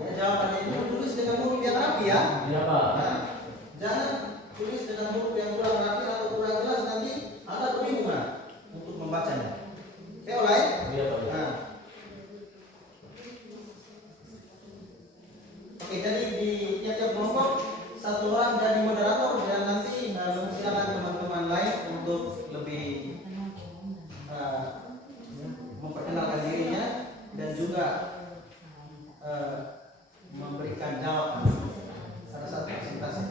Ya, jawabannya itu tulis dengan huruf yang rapi ya. Iya Pak. Nah, jangan tulis dengan huruf yang kurang rapi atau kurang jelas, nanti Anda kebingungan untuk membacanya. Oke, alright? Iya Pak. Nah. Oke, jadi di tiap-tiap kelompok satu orang jadi moderator dan nanti silakan teman-teman lain untuk lebih memperkenalkan dirinya dan juga memberikan jawaban pada saat presentasi.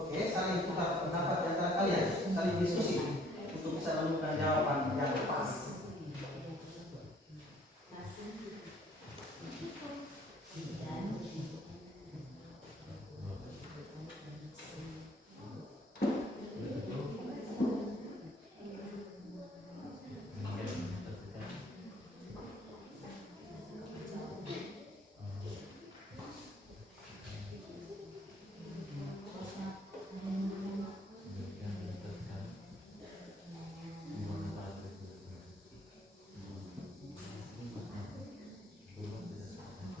Oke, saling tukar pendapat di antara kalian, saling diskusi untuk bisa menemukan jawaban yang pas.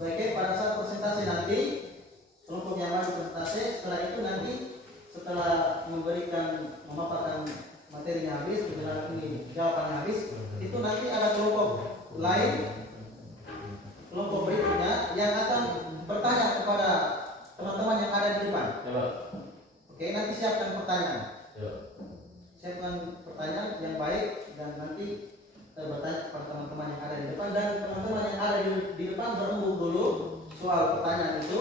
Baik, pada saat presentasi nanti kelompok yang maju presentasi, setelah itu nanti setelah memaparkan materinya habis, penjelasan ini jawabannya habis, itu nanti ada kelompok lain, kelompok berikutnya yang akan bertanya kepada teman-teman yang ada di depan. Coba. Oke, nanti siapkan pertanyaan. Coba. Siapkan pertanyaan yang baik dan nanti bertanya kepada teman-teman yang ada di depan, dan teman-teman yang ada di depan berembuk dulu soal pertanyaan itu,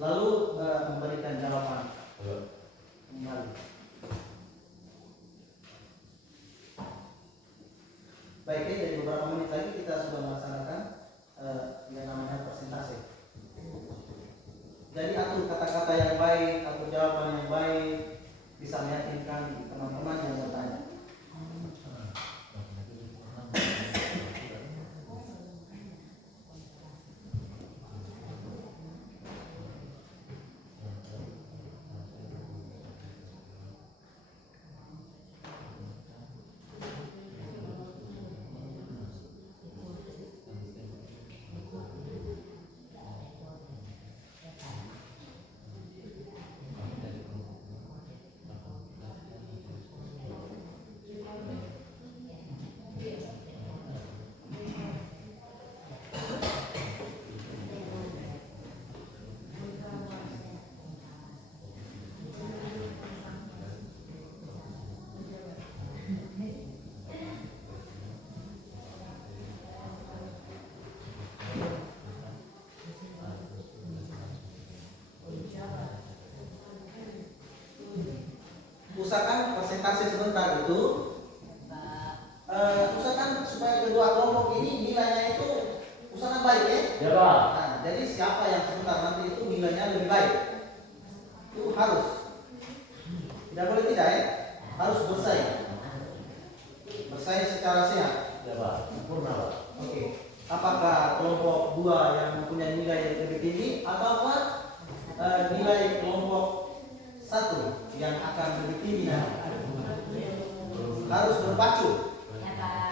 lalu memberikan jawaban kembali. Baik, jadi beberapa menit lagi kita sudah melaksanakan yang namanya presentasi. Jadi atur kata-kata yang baik, atur jawaban yang baik, bisa meyakinkan teman-teman yang bertanya. Usahakan presentasi sebentar itu, usahakan supaya kedua kelompok ini nilainya itu usahakan baik ya. Ya Pak. Nah, jadi siapa yang sebentar nanti itu nilainya lebih baik, itu harus, tidak boleh tidak ya, harus bersaing secara sehat. Ya Pak. Sempurna Pak. Oke, apakah kelompok 2 yang mempunyai nilai yang lebih tinggi, ataukah nilai kelompok 1 yang akan lebih tinggi? Harus berpacu. Ya Pak.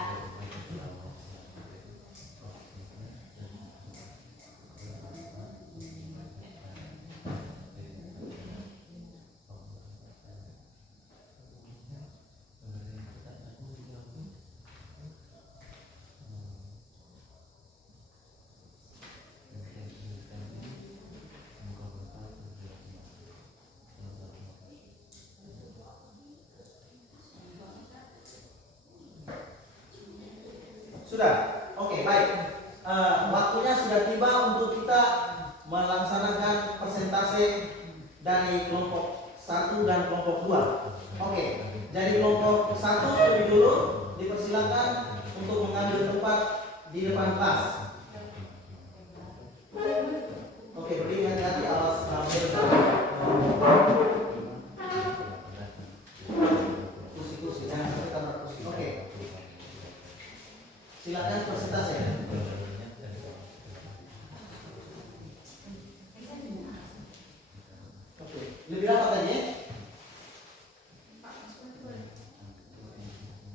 Sudah, oke, baik. Waktunya sudah tiba untuk kita melaksanakan presentasi dari kelompok 1 dan kelompok 2. Oke, jadi kelompok 1 lebih dulu dipersilakan untuk mengambil tempat di depan kelas. Oke, berdiri hati-hati, alas kursi-kursi, jangan sampai tabrak kursi. Oke. Silakan presentasi. Oke, lebih apa tadi?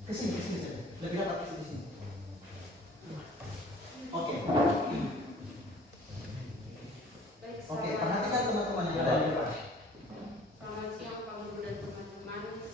Kesini. Lebih apa kesini? Oke. Oke, perhatikan teman-teman yang ada di depan. Selamat siang Pak Guru dan teman-teman.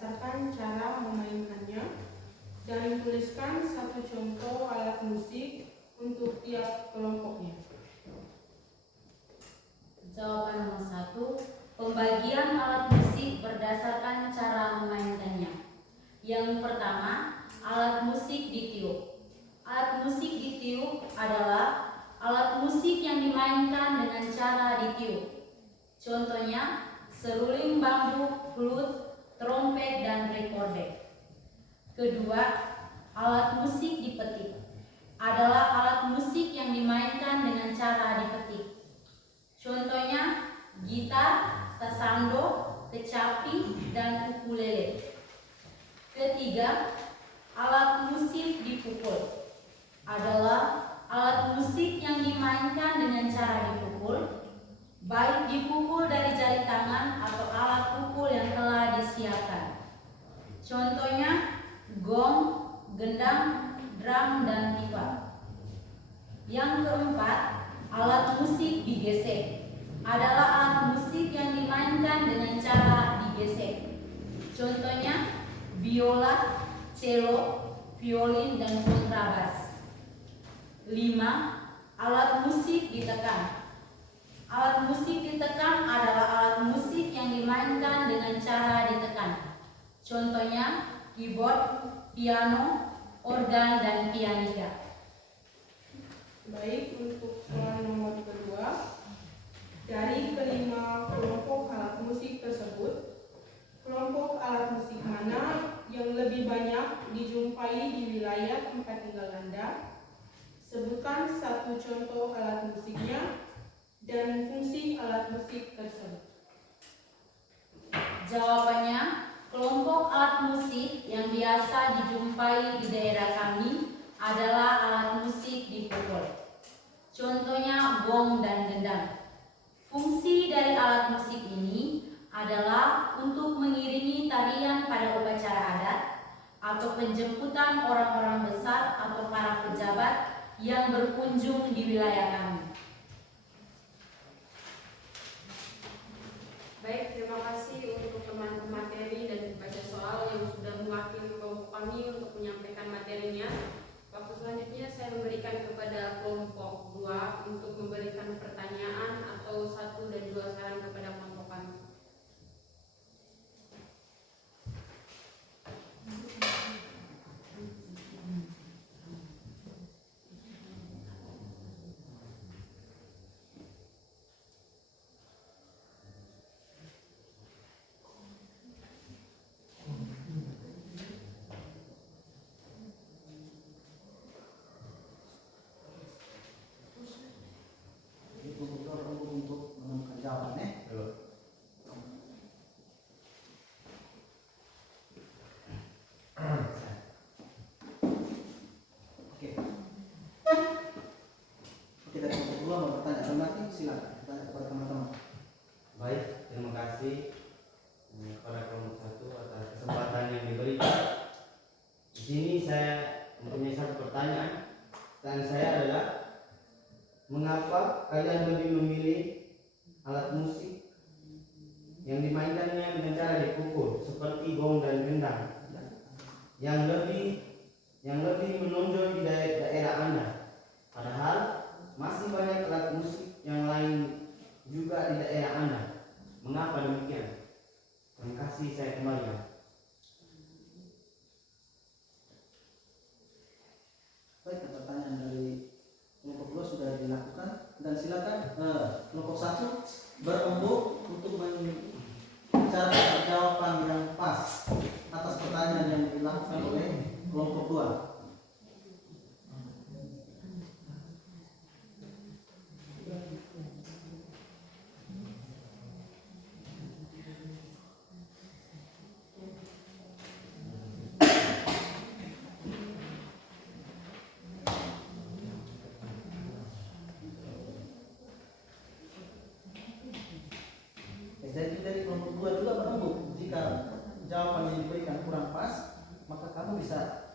berdasarkan cara memainkannya dan tuliskan satu contoh alat musik untuk tiap kelompoknya. Jawaban nomor 1. Pembagian alat musik berdasarkan cara memainkannya. Yang pertama, alat musik ditiup. Alat musik ditiup adalah alat musik yang dimainkan dengan cara ditiup. Contohnya, seruling bambu, flute, trompet, dan recorder. Kedua, alat musik dipetik adalah alat musik yang dimainkan dengan cara dipetik. Contohnya, gitar, sasando, kecapi, dan ukulele. Ketiga, alat musik dipukul adalah alat musik yang dimainkan dengan cara dipukul, baik dipukul dari jari tangan atau alat pukul yang telah disiapkan. Contohnya, gong, gendang, drum, dan tifa. Yang keempat, alat musik digesek adalah alat musik yang dimainkan dengan cara digesek. Contohnya, biola, cello, violin, dan kontrabas. 5. Alat musik ditekan. Alat musik ditekan adalah alat musik yang dimainkan dengan cara ditekan. Contohnya, keyboard, piano, organ, dan pianika. Baik, untuk soal nomor kedua, dari kelima kelompok alat musik tersebut, kelompok alat musik mana yang lebih banyak dijumpai di wilayah tempat tinggal Anda? Sebutkan satu contoh alat musiknya dan fungsi alat musik tersebut. Jawabannya, kelompok alat musik yang biasa dijumpai di daerah kami adalah alat musik dipukul. Contohnya, gong dan gendang. Fungsi dari alat musik ini adalah untuk mengiringi tarian pada upacara adat atau penjemputan orang-orang besar atau para pejabat yang berkunjung di wilayah kami. Baik, terima kasih untuk teman pemateri dan pembaca soal yang sudah mewakili kelompok kami untuk menyampaikan materinya. Waktu selanjutnya saya memberikan kepada kelompok 2 untuk memberikan pertanyaan atau 1 dan 2 saran kepada kelompok kami. Untuk menemukan jawabannya. Oke, dari kelompok 2 mau bertanya lagi, silakan tanya kepada teman-teman. Baik, terima kasih kepada kelompok 1 atas kesempatan yang diberikan. Di sini saya mempunyai satu pertanyaan, dan saya adalah mengapa kalian lebih memilih alat musik yang dimainkannya dengan cara dipukul seperti gong dan gendang yang lebih menonjol di daerah Anda, padahal masih banyak alat musik yang lain juga di daerah Anda. Mengapa demikian? Terima kasih, saya kembali. Baik, pertanyaan dari kelompok 2 sudah dilakukan, dan silakan kelompok 1 berembuk untuk mencari jawaban yang pas atas pertanyaan yang dilakukan oleh kelompok 2. Jadi dari kelompok 2 juga berembuk. Jika jawaban yang diberikan kurang pas, maka kamu bisa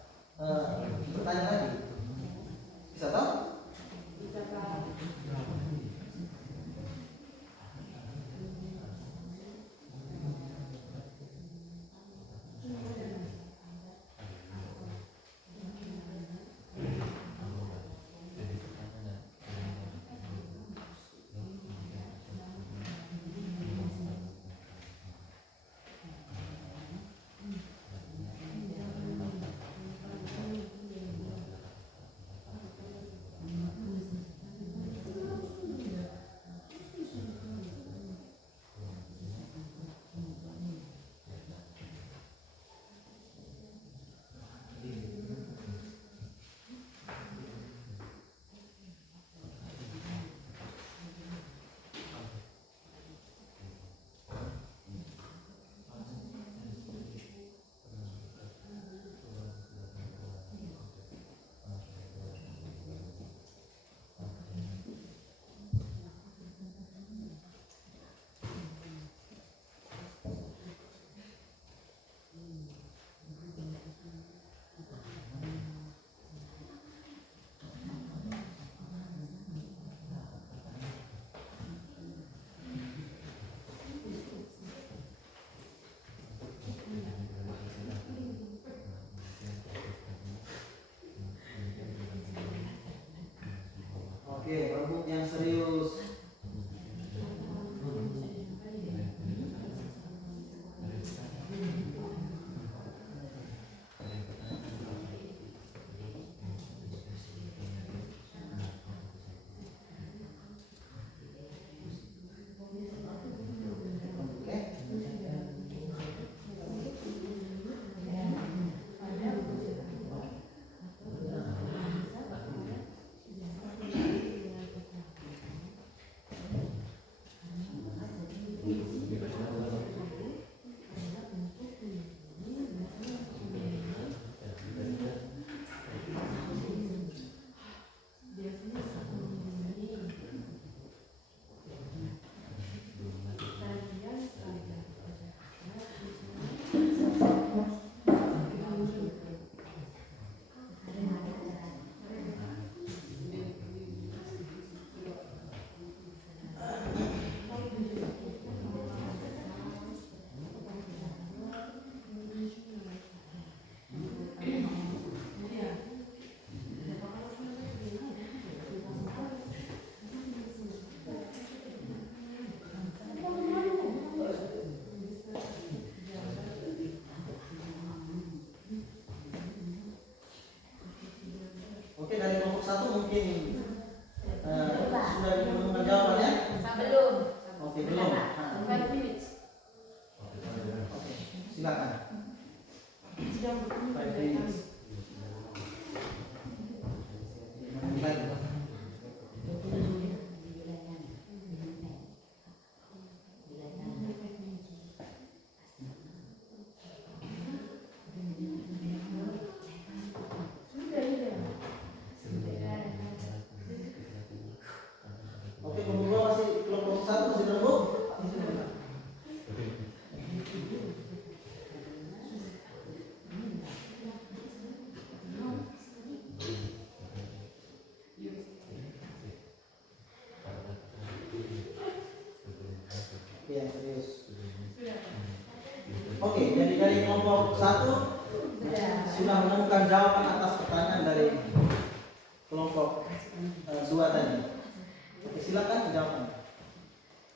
bertanya lagi. Bisa tahu? Bisa Pak. mungkin sudah menemukan jawabannya? Belum. Oke, belum. Nah, 5 minutes. oke, silakan. Sedang bertemu 5 dengan minutes. Lagi. Oke, kelompok dua masih, kelompok satu masih berembuk. Oke, yang serius. Oke, jadi dari kelompok satu sudah menemukan jawaban atas pertanyaan dari kelompok dua tadi. Oke, silakan jawabannya.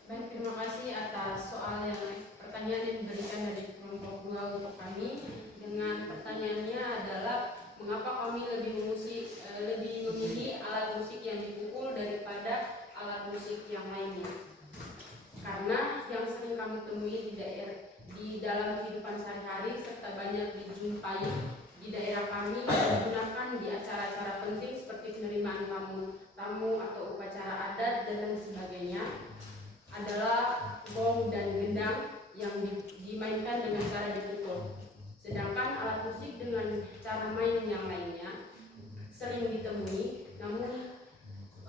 Baik, terima kasih atas soal yang pertanyaan yang diberikan dari kelompok 2 untuk kami. Dengan pertanyaannya adalah mengapa kami lebih memilih alat musik yang dipukul daripada alat musik yang lainnya. Karena yang sering kami temui di dalam kehidupan sehari-hari serta banyak dijumpai di daerah kami digunakan di acara-acara penting seperti penerimaan tamu atau upacara adat dan lain sebagainya adalah gong dan gendang yang dimainkan dengan cara dipukul. Sedangkan alat musik dengan cara main yang lainnya sering ditemui, namun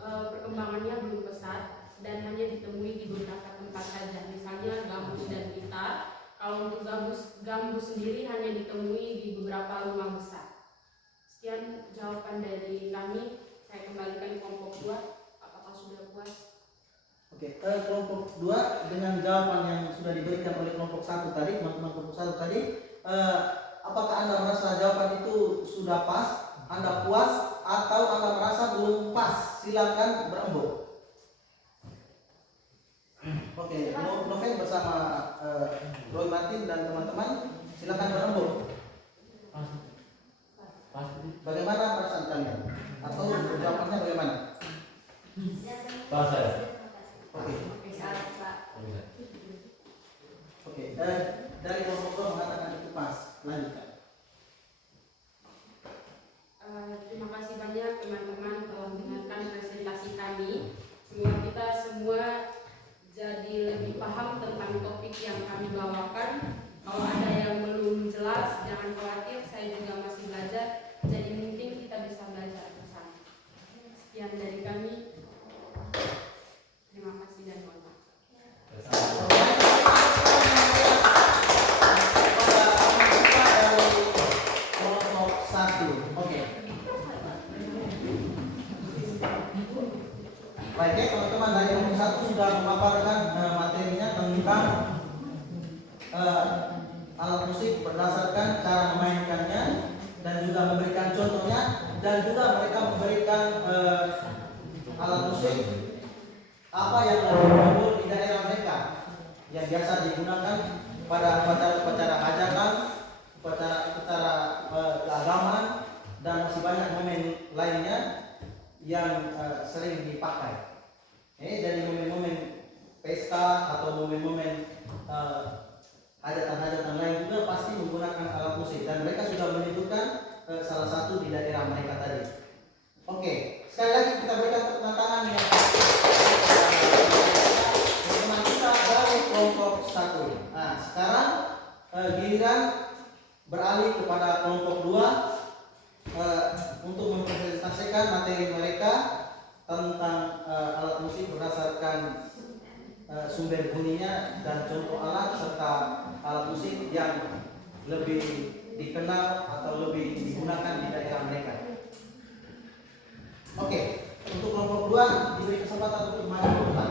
perkembangannya belum pesat dan hanya ditemui di beberapa tempat saja. Misalnya gambus dan gitar. Kalau untuk gambus sendiri hanya ditemui di beberapa rumah besar. Sekian jawaban dari kami. Saya kembalikan kelompok 2. Apakah sudah puas? Oke, kelompok 2 dengan jawaban yang sudah diberikan oleh kelompok 1 tadi, teman-teman kelompok 1 tadi, apakah Anda merasa jawaban itu sudah pas, Anda puas, atau Anda merasa belum pas? Silakan berembuk. Oke, Noven bersama Roy Martin dan teman-teman, silakan berembuk. Bagaimana perasaan kalian? Atau jawabannya bagaimana? Pas saya. Oke. Oke, dari kelompok 2 mengatakan itu pas. Lanjutkan. Terima kasih banyak teman-teman telah mendengarkan presentasi kami. Semoga kita semua jadi lebih paham tentang topik yang kami bawakan. Kalau ada yang belum jelas, jangan khawatir, saya juga masih belajar. Jadi mungkin kita bisa belajar bersama. Sekian dari kami. Terima kasih dan mohon maaf. Kelompok 1. Oke. Baik ya teman-teman, dari kelompok 1 sudah memaparkan materinya tentang alat musik berdasarkan cara memainkannya dan juga memberikan contohnya, dan juga mereka memberikan alat musik apa yang berkumpul di daerah mereka yang biasa digunakan pada upacara-upacara hajatan, upacara-upacara keagamaan, dan masih banyak momen lainnya yang sering dipakai. Dari momen-momen pesta atau momen-momen hajatan-hajatan lain juga pasti menggunakan alat musik, dan mereka sudah menyebutkan salah satu di daerah mereka tadi. Oke, sekali lagi kita berikan tepuk tangan ya teman kita dari kelompok 1. Nah, sekarang giliran beralih kepada kelompok 2 untuk mempresentasikan materi mereka tentang alat musik berdasarkan sumber bunyinya dan contoh alat serta alat musik yang lebih dikenal atau lebih digunakan di daerah mereka. Oke, untuk kelompok 2 diberi kesempatan untuk maju ke depan.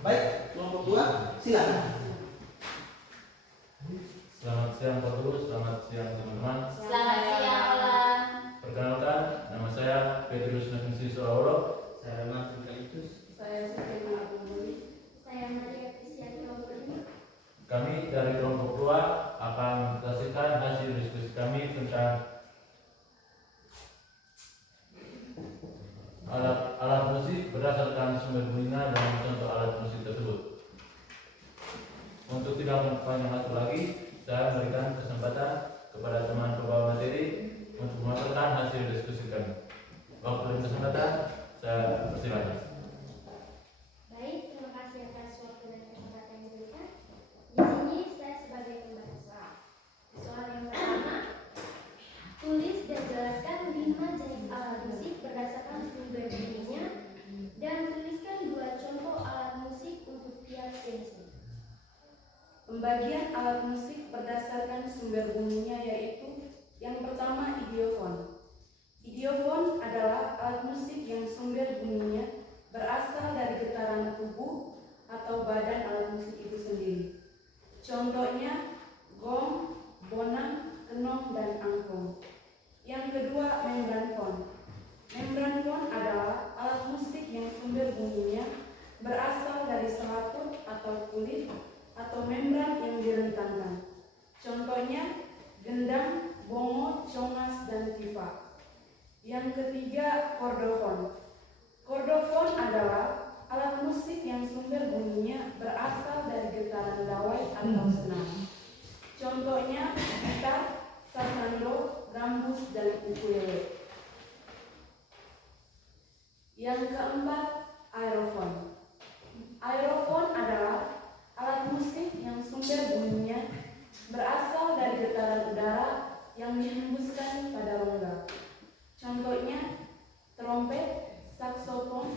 Baik, kelompok 2 silakan. Selamat siang Pak Guru, selamat siang teman-teman. Selamat siang, Olan. Perkenalkan dari kelompok 2 akan mempresentasikan hasil diskusi kami tentang alat musik berdasarkan sumber bunyinya dan contoh alat musik tersebut. Untuk tidak memperpanjang waktu lagi, saya berikan kesempatan kepada teman pembawa materi untuk memaparkan hasil diskusi kami. Waktu dan kesempatan saya persilakan. Baik, terima kasih atas waktu dan kesempatan yang diberikan. Di sini saya sebagai pembaca soal. Soal yang pertama, tulis dan jelaskan 5 jenis alat musik berdasarkan sumber bunyinya dan tuliskan 2 contoh alat musik untuk tiap jenisnya. Pembagian alat musik berdasarkan sumber bunyinya yaitu yang pertama idiofon. Idiofon adalah alat musik yang sumber bunyinya berasal dari getaran tubuh atau badan alat musik itu sendiri. Contohnya gong, bonang, kenong, dan angklung. Yang kedua membranfon. Membranfon adalah alat musik yang sumber bunyinya berasal dari selaput atau kulit atau membran yang direntangkan. Contohnya gendang, bongo, congas, dan tifa. Yang ketiga kordofon. Kordofon adalah alat musik yang sumber bunyinya berasal dari getaran dawai atau senang. Contohnya gitar, sasando, gambus, dan ukulele. Yang keempat aerofon. Aerofon adalah alat musik yang sumber bunyinya berasal dari getaran udara yang dihembuskan pada rongga. Contohnya trompet, saksofon,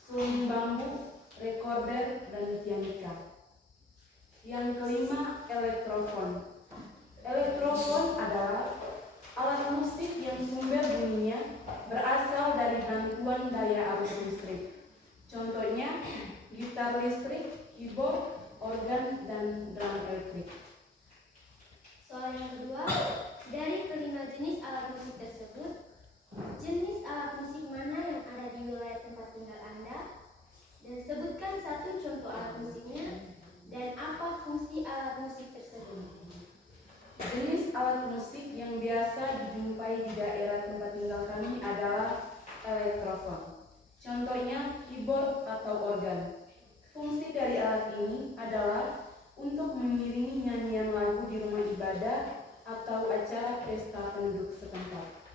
suling bambu, rekorder, dan pianika. Yang kelima elektrofon. Elektrofon adalah alat musik yang sumber bunyinya berasal dari bantuan daya arus listrik. Contohnya gitar listrik, keyboard, organ, dan drum elektrik. Soal yang kedua, dari kelima jenis alat musik tersebut, jenis alat musik mana yang ada di wilayah tempat tinggal Anda? Dan sebutkan 1 contoh alat musiknya dan apa fungsi alat musik tersebut. Jenis alat musik yang biasa dijumpai di daerah tempat tinggal kami adalah elektrofon. Contohnya keyboard atau organ. Fungsi dari alat ini adalah untuk mengiringi nyanyian lagu di rumah ibadah atau acara pesta penduduk setempat.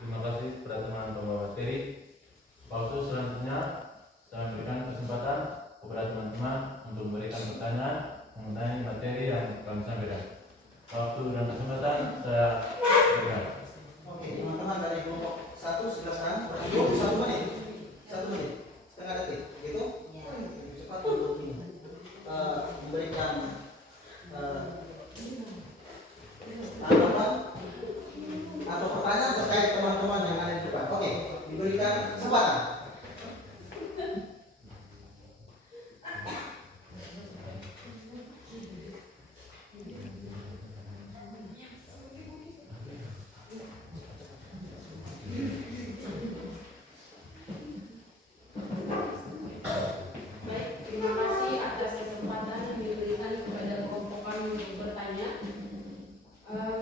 Terima kasih kepada teman pembawa materi. Waktu selanjutnya saya berikan kesempatan kepada teman-teman untuk memberikan pertanyaan mengenai materi yang kami sampaikan. Waktu dan kesempatan saya berikan. Oke, teman-teman dari kelompok 1 silakan. 1 menit. 1 menit. Setengah detik. Gitu? Cepat untuk ini. Memberikan tanggapan atau pertanyaan terkait teman-teman yang ada di depan. Oke, diberikan kesempatan. Baik, terima kasih atas kesempatan yang diberikan kepada kelompok kami untuk bertanya.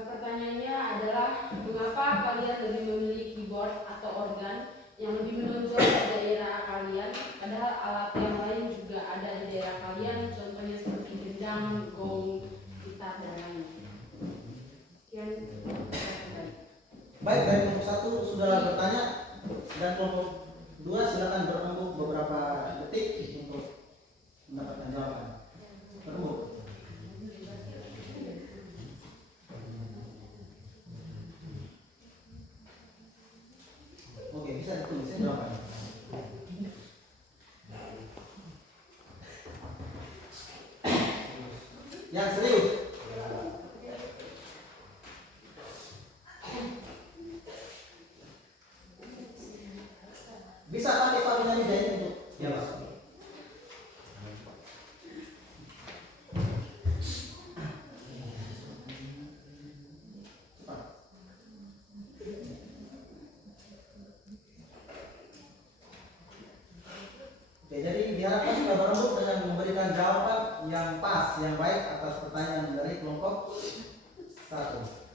Pertanyaannya adalah mengapa kalian lebih memilih keyboard atau organ yang lebih menonjol di daerah kalian, padahal alat yang lain juga ada di daerah kalian, contohnya seperti gendang, gong, gitar, dan lain. Sekian. Baik, dari kelompok 1 sudah bertanya dan kelompok 2 silakan berembuk beberapa detik untuk mendapatkan jawaban. Berembuk. Oke, bisa ditulis jawabannya. Yang serius. Bisa pakai Pak Binani Jahit untuk jawab. Oke, jadi diharapkan sudah berembuk dengan memberikan jawaban yang pas, yang baik atas pertanyaan dari kelompok 1.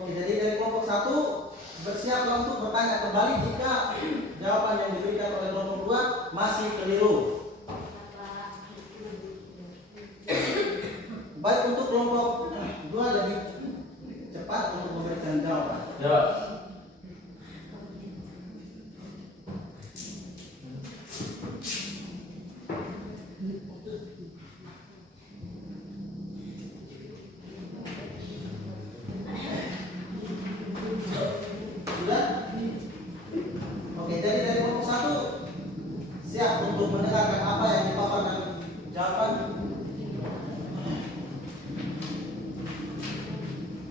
Oke, jadi dari kelompok 1 bersiaplah untuk bertanya kembali jika jawaban yang diberikan oleh kelompok 2 masih keliru. Baik, untuk kelompok 2 lebih cepat untuk memberikan jawaban. Ya. Sudah? Oke, jadi dari kelompok 1 siap untuk mendengarkan apa yang dipaparkan jawaban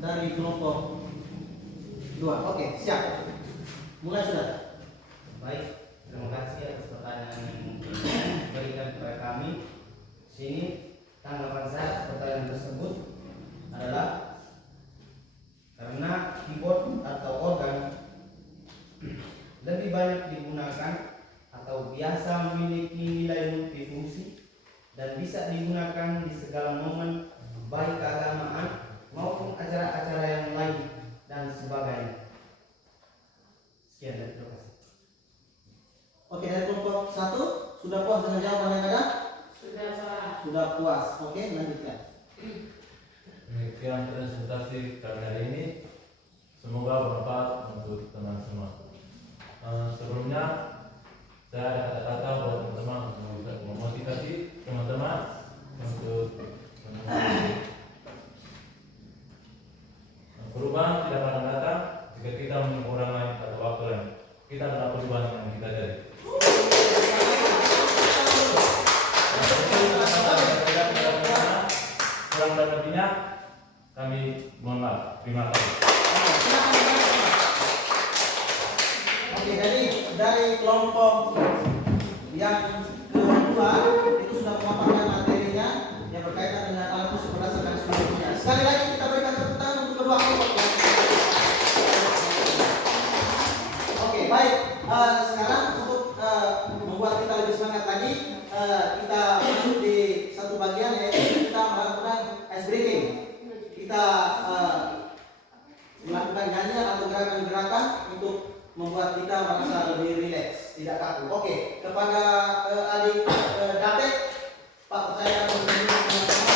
dari kelompok 2. Oke, siap. Mulai sudah. Baik, terima kasih atas pertanyaan yang diberikan kepada kami. Sini tanggapan saya atas pertanyaan tersebut adalah karena keyboard atau organ lebih banyak digunakan atau biasa memiliki nilai multifungsi dan bisa digunakan di segala momen baik keagamaan maupun acara-acara yang lain dan sebagainya. Sekian dan terima kasih. Oke, dari kelompok 1 sudah puas dengan jawaban yang ada? Sudah puas. Oke, lanjutkan. Demikian presentasi kami hari ini. Semoga bermanfaat untuk teman semua. Sebelumnya saya ada kata-kata buat teman-teman untuk memotivasi teman-teman untuk perubahan tidak akan datang jika kita menunggu orang lain atau waktu lain. Kita adalah perubahan yang kita jadi. Kurang dan lebihnya kami mohon maaf. Terima kasih. Oke, jadi dari kelompok yang kedua itu sudah memaparkan materinya yang berkaitan dengan alat musik berdasarkan sumbernya. Sekali lagi kita berikan tepuk tangan untuk kedua kelompok. Oke, baik. Sekarang untuk membuat kita lebih semangat lagi, kita masuk di satu bagian yaitu kita melakukan ice breaking. Kita melakukan nyanyian atau gerakan-gerakan untuk membuat kita merasa lebih rileks, tidak kaku. Oke, kepada adik Datek, Pak, saya akan menunjukkan teman-teman.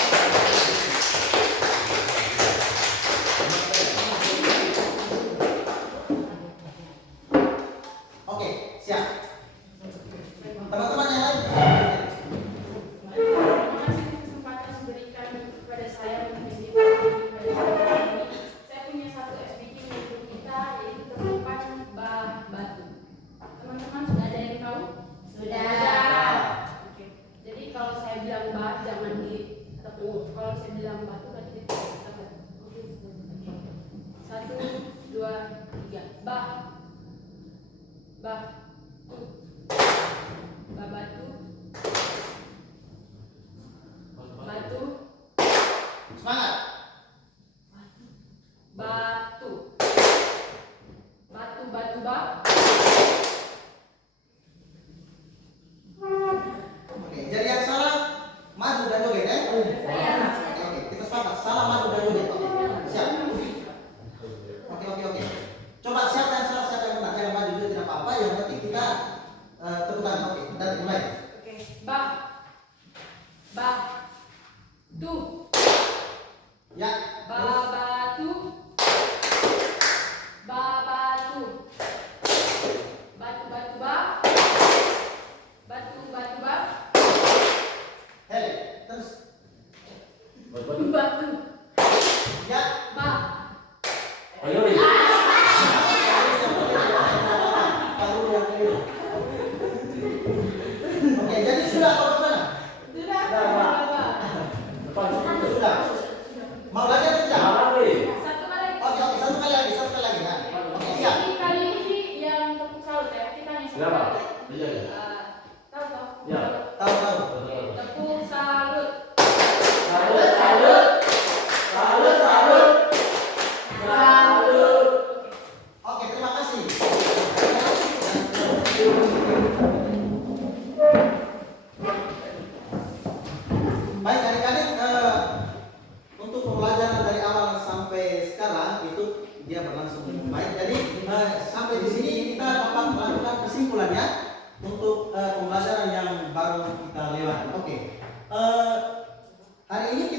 Oke, siap. Teman-teman yang lain. Terima kasih kesempatan diberikan kepada saya untuk menjelaskan kepada saya ini. Saya punya satu SBK untuk kita yaitu tempat batu. Teman-teman sudah ada yang tahu? Sudah. Oke. Jadi kalau saya bilang bah jangan ditepuk. Kalau saya bilang batu berarti ditepuk. Oke. 1, 2, 3. Bah. Batu. Batu. Batu. Semangat. Batu. Batu, batu, bak. Oke, jadi yang salah maju dan joget ya. Oke, kita sepakat. Salah maju dan joget. Oke, siap. Oke. Coba siapa yang salah, siapa yang benar. Jangan maju juga tidak apa-apa. Yang penting kita tepuk tangan. Oke, kita mulai. Oke. Bak. Bak. Tu. Ya. Terus. Batu. Batu. Batu, batu, bak. Batu, batu, bak. Hele. Terus. Batu. Ya. Bak. Ayo. Oke, jadi sudah apa bagaimana? Sudah. Sudah.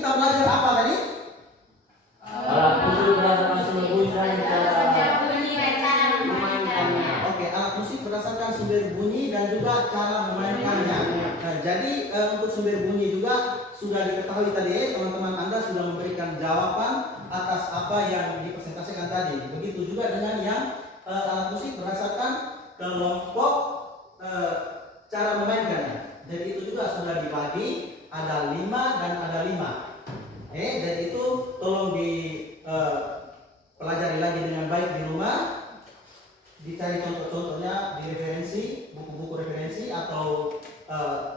kita belajar apa tadi? Alat musik berdasarkan sumber bunyi dan cara memainkannya. Oke, alat musik berdasarkan sumber bunyi dan juga cara memainkannya. Nah, jadi untuk sumber bunyi juga sudah diketahui tadi, teman-teman Anda sudah memberikan jawaban atas apa yang dipresentasikan tadi. Begitu juga dengan yang alat musik berdasarkan kelompok cara memainkannya. Jadi itu juga sudah dibagi, ada 5 dan ada 5. Dan itu tolong pelajari lagi dengan baik di rumah. Dicari contoh-contohnya di referensi, buku-buku referensi atau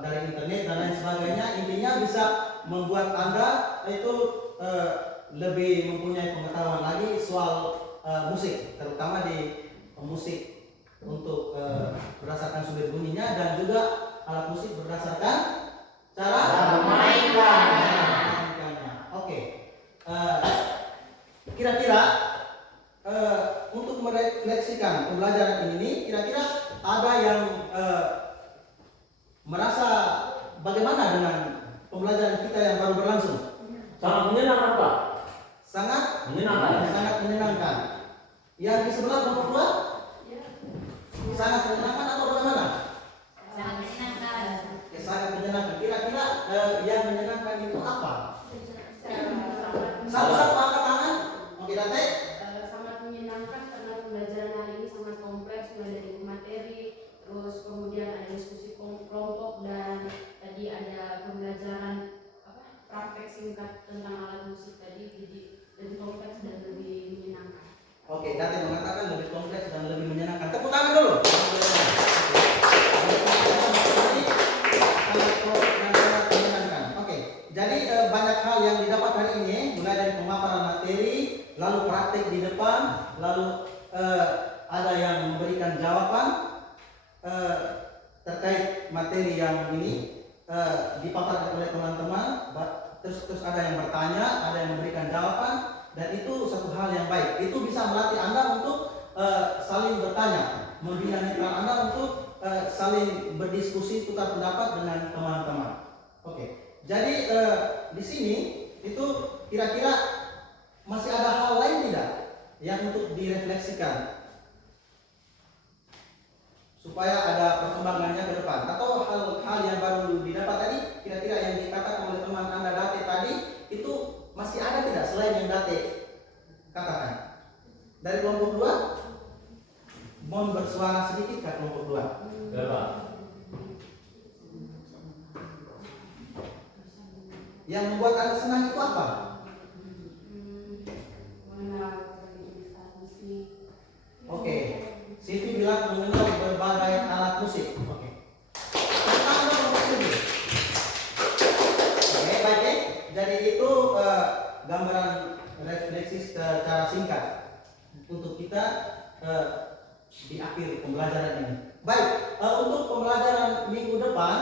dari internet dan lain sebagainya. Intinya bisa membuat Anda itu lebih mempunyai pengetahuan lagi soal musik, terutama di musik untuk berdasarkan sumber bunyinya dan juga alat musik berdasarkan cara memainkannya. Oke. Kira-kira untuk merefleksikan pembelajaran ini, kira-kira ada yang merasa bagaimana dengan pembelajaran kita yang baru berlangsung? sangat menyenangkan, Pak. Sangat Menyenangkan. sangat menyenangkan. Yang di sebelah kelompok 2? Sangat menyenangkan atau bagaimana? Sangat menyenangkan. Ya, sangat menyenangkan. Kira-kira yang menyenangkan itu apa? Satu-satu angkat tangan. Oke, Dante. Sangat menyenangkan karena pembelajaran hari ini sangat kompleks, mulai dari materi, terus kemudian ada diskusi kelompok dan tadi ada pembelajaran praktek singkat tentang alat musik tadi, jadi lebih kompleks dan lebih menyenangkan. Oke, Dante mengatakan lebih kompleks dan lebih menyenangkan. Tepuk tangan dulu. Oke, jadi banyak hal yang didapat hari ini, mulai dari pemaparan materi, lalu praktek di depan, lalu ada yang memberikan jawaban terkait materi yang ini dipaparkan oleh teman-teman. Terus ada yang bertanya, ada yang memberikan jawaban, dan itu satu hal yang baik. Itu bisa melatih Anda untuk saling bertanya, membina mitra Anda untuk saling berdiskusi, tukar pendapat dengan teman-teman. Oke, jadi di sini itu kira-kira masih ada hal lain tidak yang untuk direfleksikan supaya ada perkembangannya ke depan, atau hal-hal yang baru didapat tadi, kira-kira yang dikatakan oleh teman Anda Date tadi itu masih ada tidak selain yang Date katakan? Dari kelompok 2, mohon bersuara sedikit ke kelompok 2. Ya, Pak. Yang membuat Anda senang itu apa? Mengenal jenis alat musik. Oke, Sivi bilang mengenal berbagai alat musik. Oke. Tentang kelompok Sivi. Oke, baik ya. Jadi itu gambaran refleksi secara singkat untuk kita di akhir pembelajaran ini. Baik, untuk pembelajaran minggu depan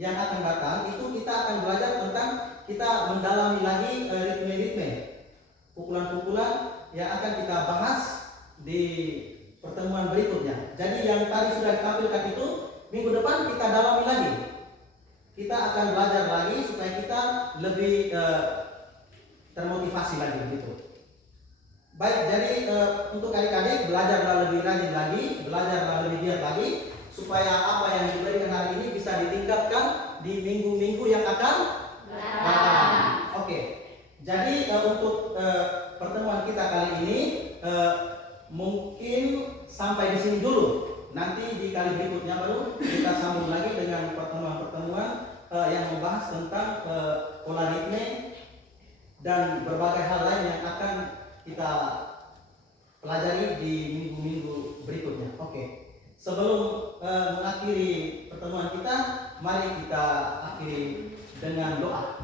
yang akan datang itu kita akan belajar tentang kita mendalami lagi ritme-ritme, pukulan-pukulan yang akan kita bahas di pertemuan berikutnya. Jadi yang tadi sudah ditampilkan itu minggu depan kita dalami lagi. Kita akan belajar lagi supaya kita lebih termotivasi lagi gitu. Baik, jadi untuk adik-adik belajarlah lebih rajin lagi, belajarlah lebih giat lagi supaya apa yang diberikan hari ini bisa ditingkatkan di minggu-minggu yang akan datang. Oke. Jadi untuk pertemuan kita kali ini mungkin sampai di sini dulu. Nanti di kali berikutnya baru kita sambung lagi dengan pertemuan-pertemuan yang membahas tentang pola ritme dan berbagai hal lain yang akan kita pelajari di minggu-minggu berikutnya. Oke. Sebelum mengakhiri pertemuan kita, mari kita akhiri dengan doa.